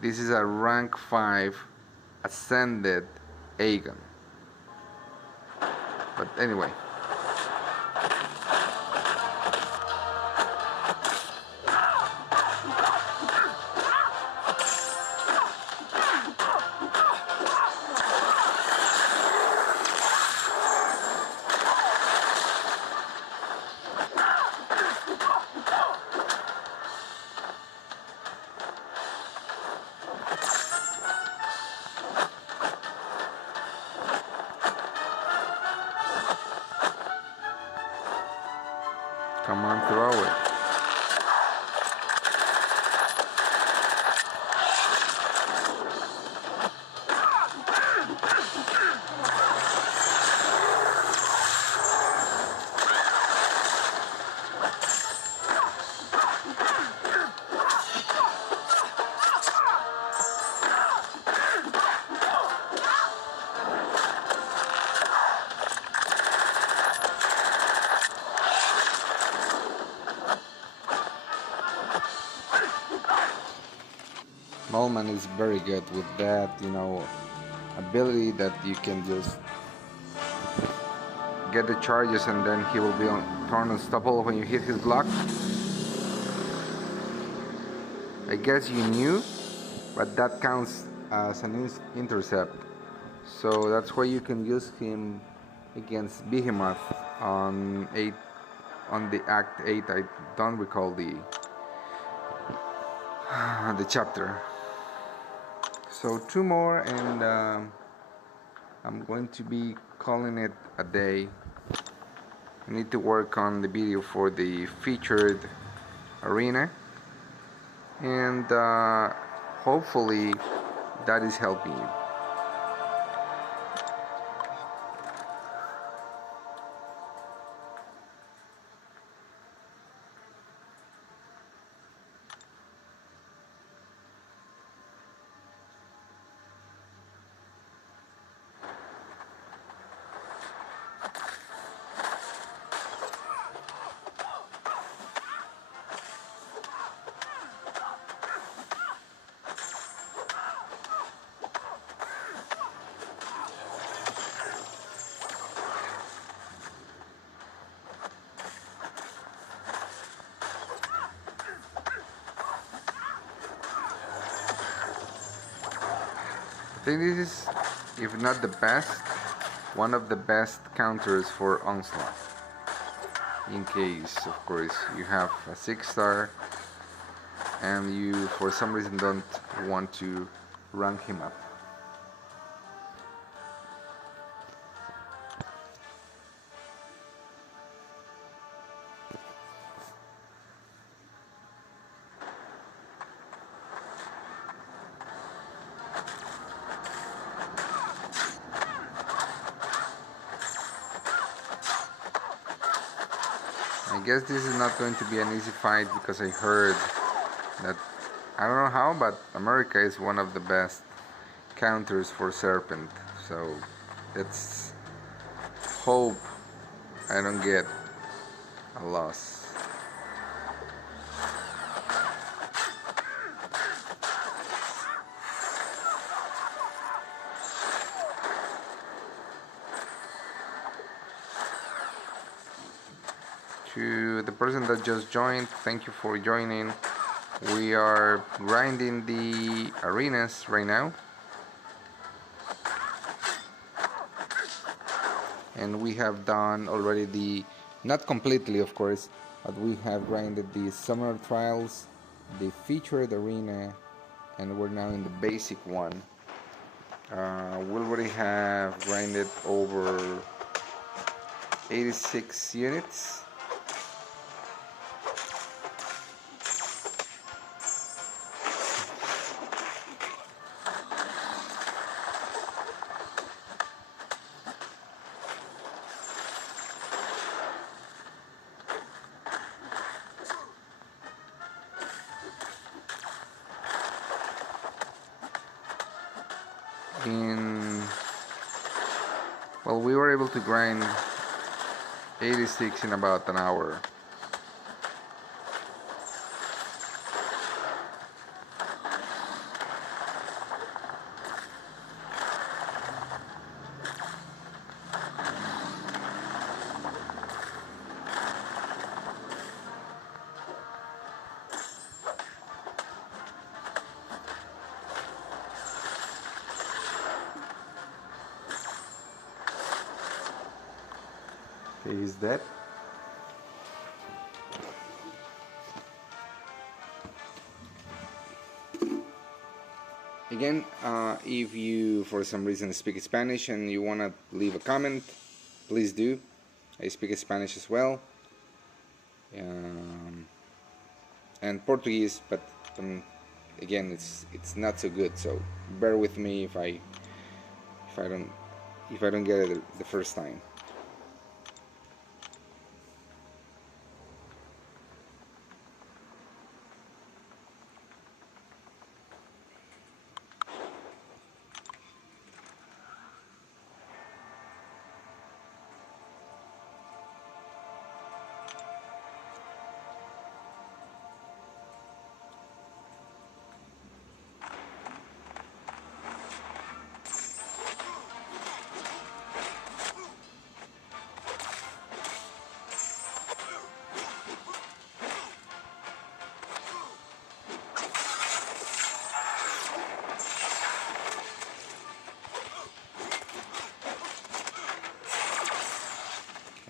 This is a rank 5 ascended Aegon. But anyway, come on, throw it. Molman is very good with that, ability that you can just get the charges and then he will be turn unstoppable when you hit his block. I guess you knew, but that counts as an intercept. So that's why you can use him against Behemoth on the Act 8. I don't recall the chapter. So 2 more, and I'm going to be calling it a day. I need to work on the video for the featured arena, and hopefully that is helping you. I think this is, if not the best, one of the best counters for Onslaught. In case, of course, you have a 6-star and you for some reason don't want to rank him up. I guess this is not going to be an easy fight because I heard that, I don't know how, but America is one of the best counters for Serpent. So let's hope I don't get a loss. To the person that just joined, thank you for joining. We are grinding the arenas right now, and we have done already the, not completely of course, but we have grinded the summer trials, the featured arena, and we're now in the basic one. We already have grinded over 86 units. Well, we were able to grind 86 in about an hour. Okay, he's dead. Again, if you for some reason speak Spanish and you want to leave a comment, please do. I speak Spanish as well, and Portuguese, but again, it's not so good. So bear with me if I don't get it the first time.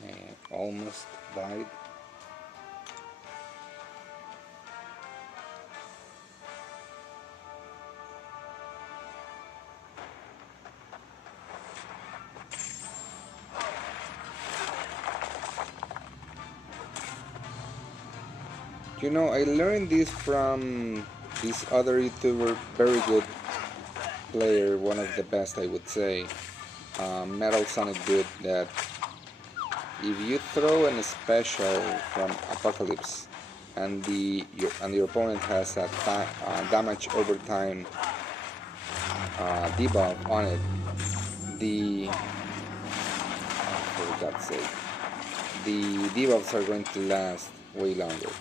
and almost died. You know, I learned this from this other YouTuber, very good player, one of the best I would say, Metal Sonic Dude, that if you throw a special from Apocalypse and your opponent has a damage over time debuff on it, for God's sake, the debuffs are going to last way longer.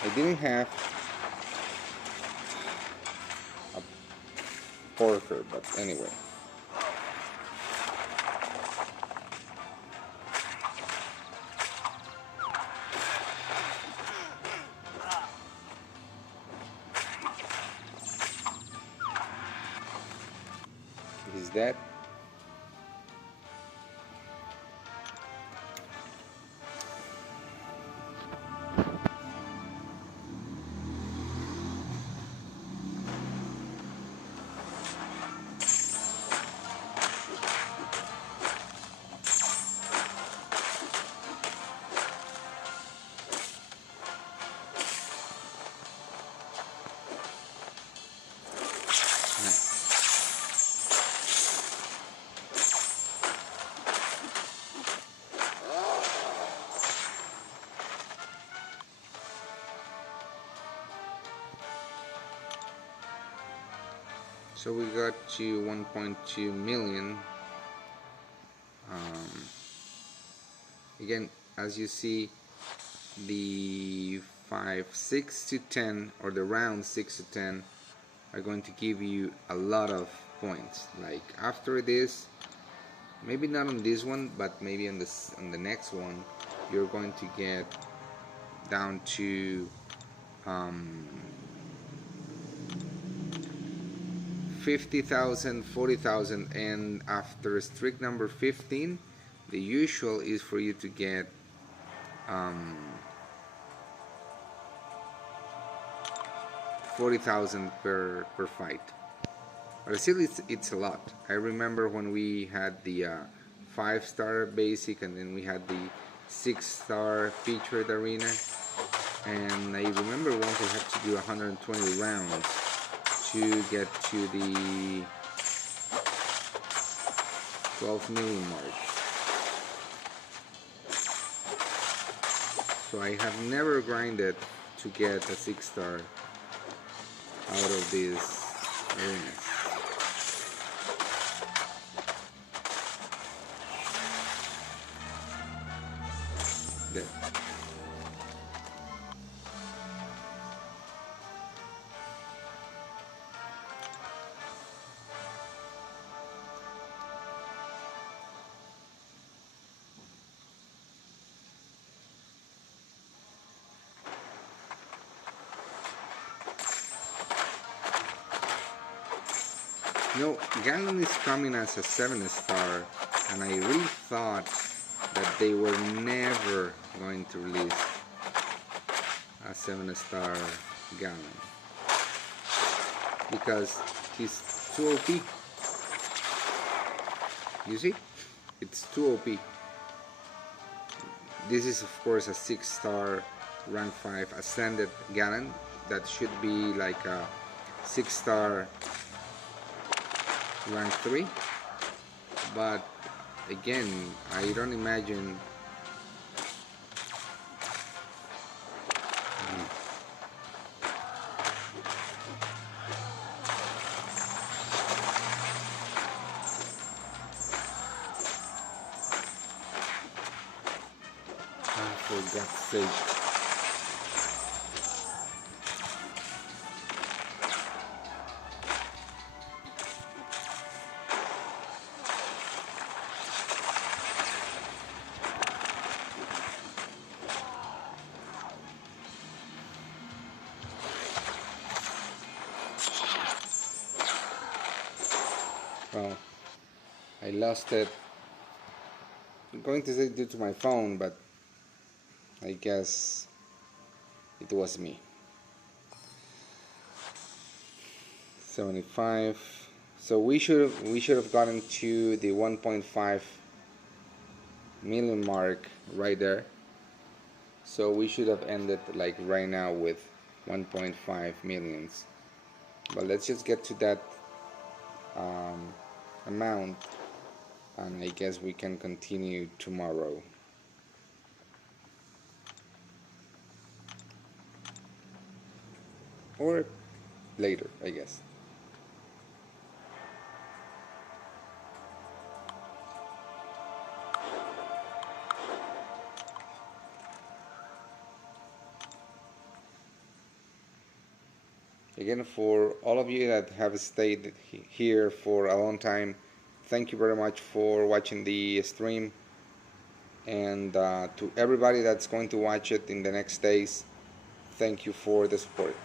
I didn't have a porker, but anyway. Is that? So we got to 1.2 million. Again, as you see, the 5, 6 to 10, or the round 6 to 10 are going to give you a lot of points. Like after this, maybe not on this one, but maybe on the next one, you're going to get down to 50,000, 40,000, and after streak number 15, the usual is for you to get 40,000 per fight. But still, it's a lot. I remember when we had the 5-star basic, and then we had the 6-star featured arena, and I remember once I had to do 120 rounds to get to the 12 million mark. So I have never grinded to get a 6-star out of these arenas. There. You know, Ganon is coming as a 7-star, and I really thought that they were never going to release a 7-star Ganon, because he's too OP. You see? It's too OP. This is of course a 6-star rank 5 ascended Ganon that should be like a 6-star rank 3, but again, I don't imagine for God's sake. Well, I lost it. I'm going to say due to my phone, but I guess it was me. 75. So we should have gotten to the 1.5 million mark right there. So we should have ended like right now with 1.5 millions. But let's just get to that amount, and I guess we can continue tomorrow. Or later, I guess. Again, for all of you that have stayed here for a long time, thank you very much for watching the stream. And to everybody that's going to watch it in the next days, thank you for the support.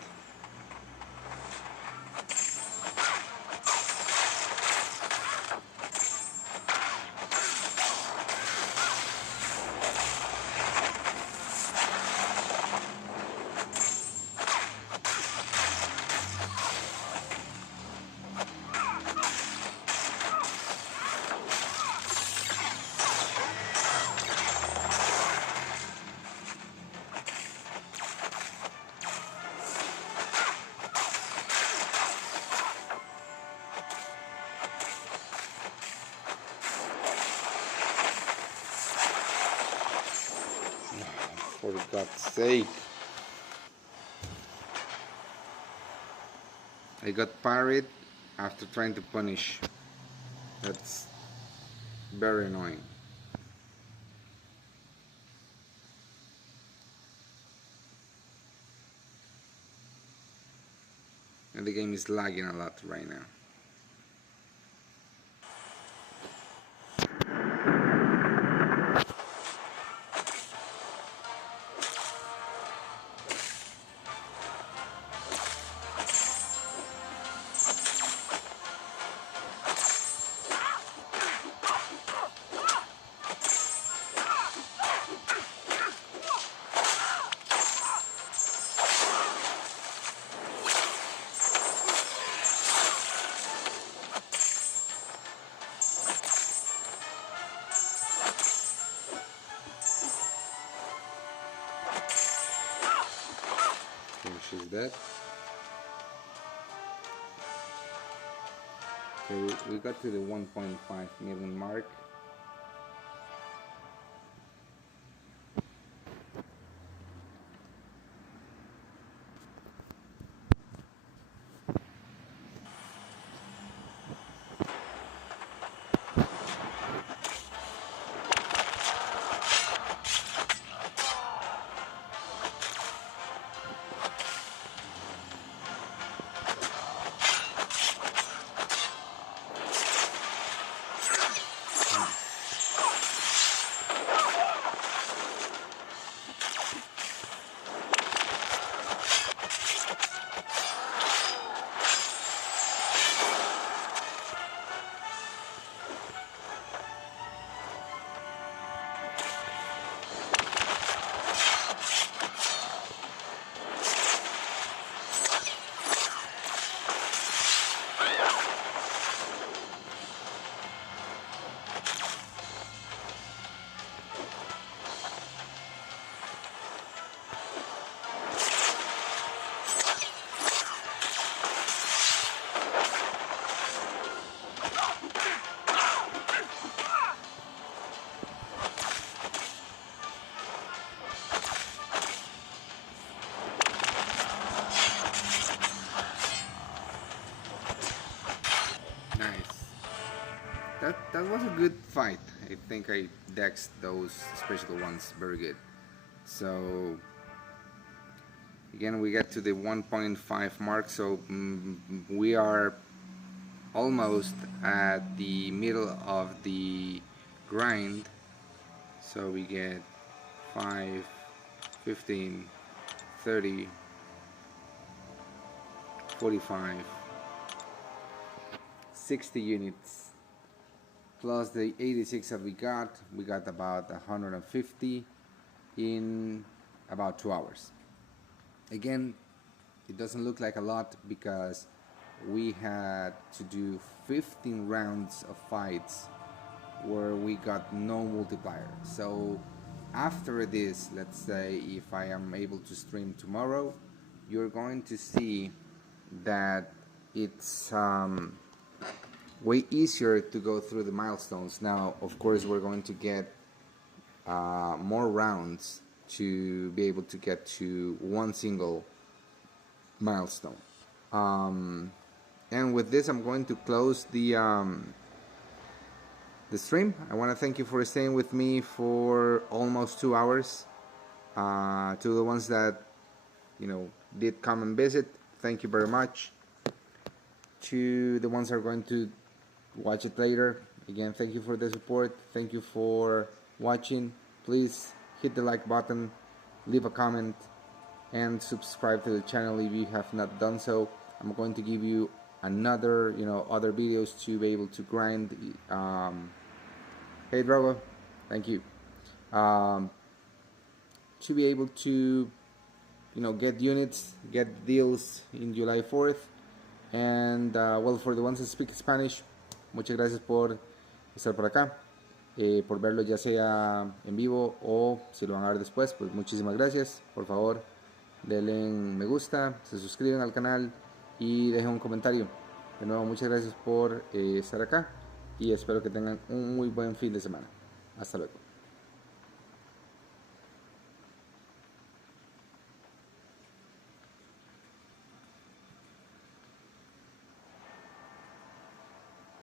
For God's sake. I got parried after trying to punish. That's very annoying. And the game is lagging a lot right now. Finishes that. Okay, we got to the 1.5 million mark. Nice. That was a good fight. I think I dexed those special ones very good. So again, we get to the 1.5 mark. So we are almost at the middle of the grind. So we get 5, 15, 30, 45, 60 units plus the 86 that we got about 150 in about 2 hours. Again, it doesn't look like a lot because we had to do 15 rounds of fights where we got no multiplier. So after this, let's say if I am able to stream tomorrow, you're going to see that it's way easier to go through the milestones. Now, of course, we're going to get more rounds to be able to get to one single milestone. And with this, I'm going to close the stream. I want to thank you for staying with me for almost 2 hours. To the ones that did come and visit, thank you very much. To the ones that are going to watch it later, again, thank you for the support. Thank you for watching. Please hit the like button, leave a comment, and subscribe to the channel if you have not done so. I'm going to give you another other videos to be able to grind. Hey Drogo, thank you. To be able to get units, get deals in July 4th. And well, for the ones that speak Spanish, muchas gracias por estar por acá, por verlo ya sea en vivo o si lo van a ver después, pues muchísimas gracias. Por favor, denle me gusta, se suscriben al canal y dejen un comentario. De nuevo, muchas gracias por estar acá y espero que tengan un muy buen fin de semana. Hasta luego.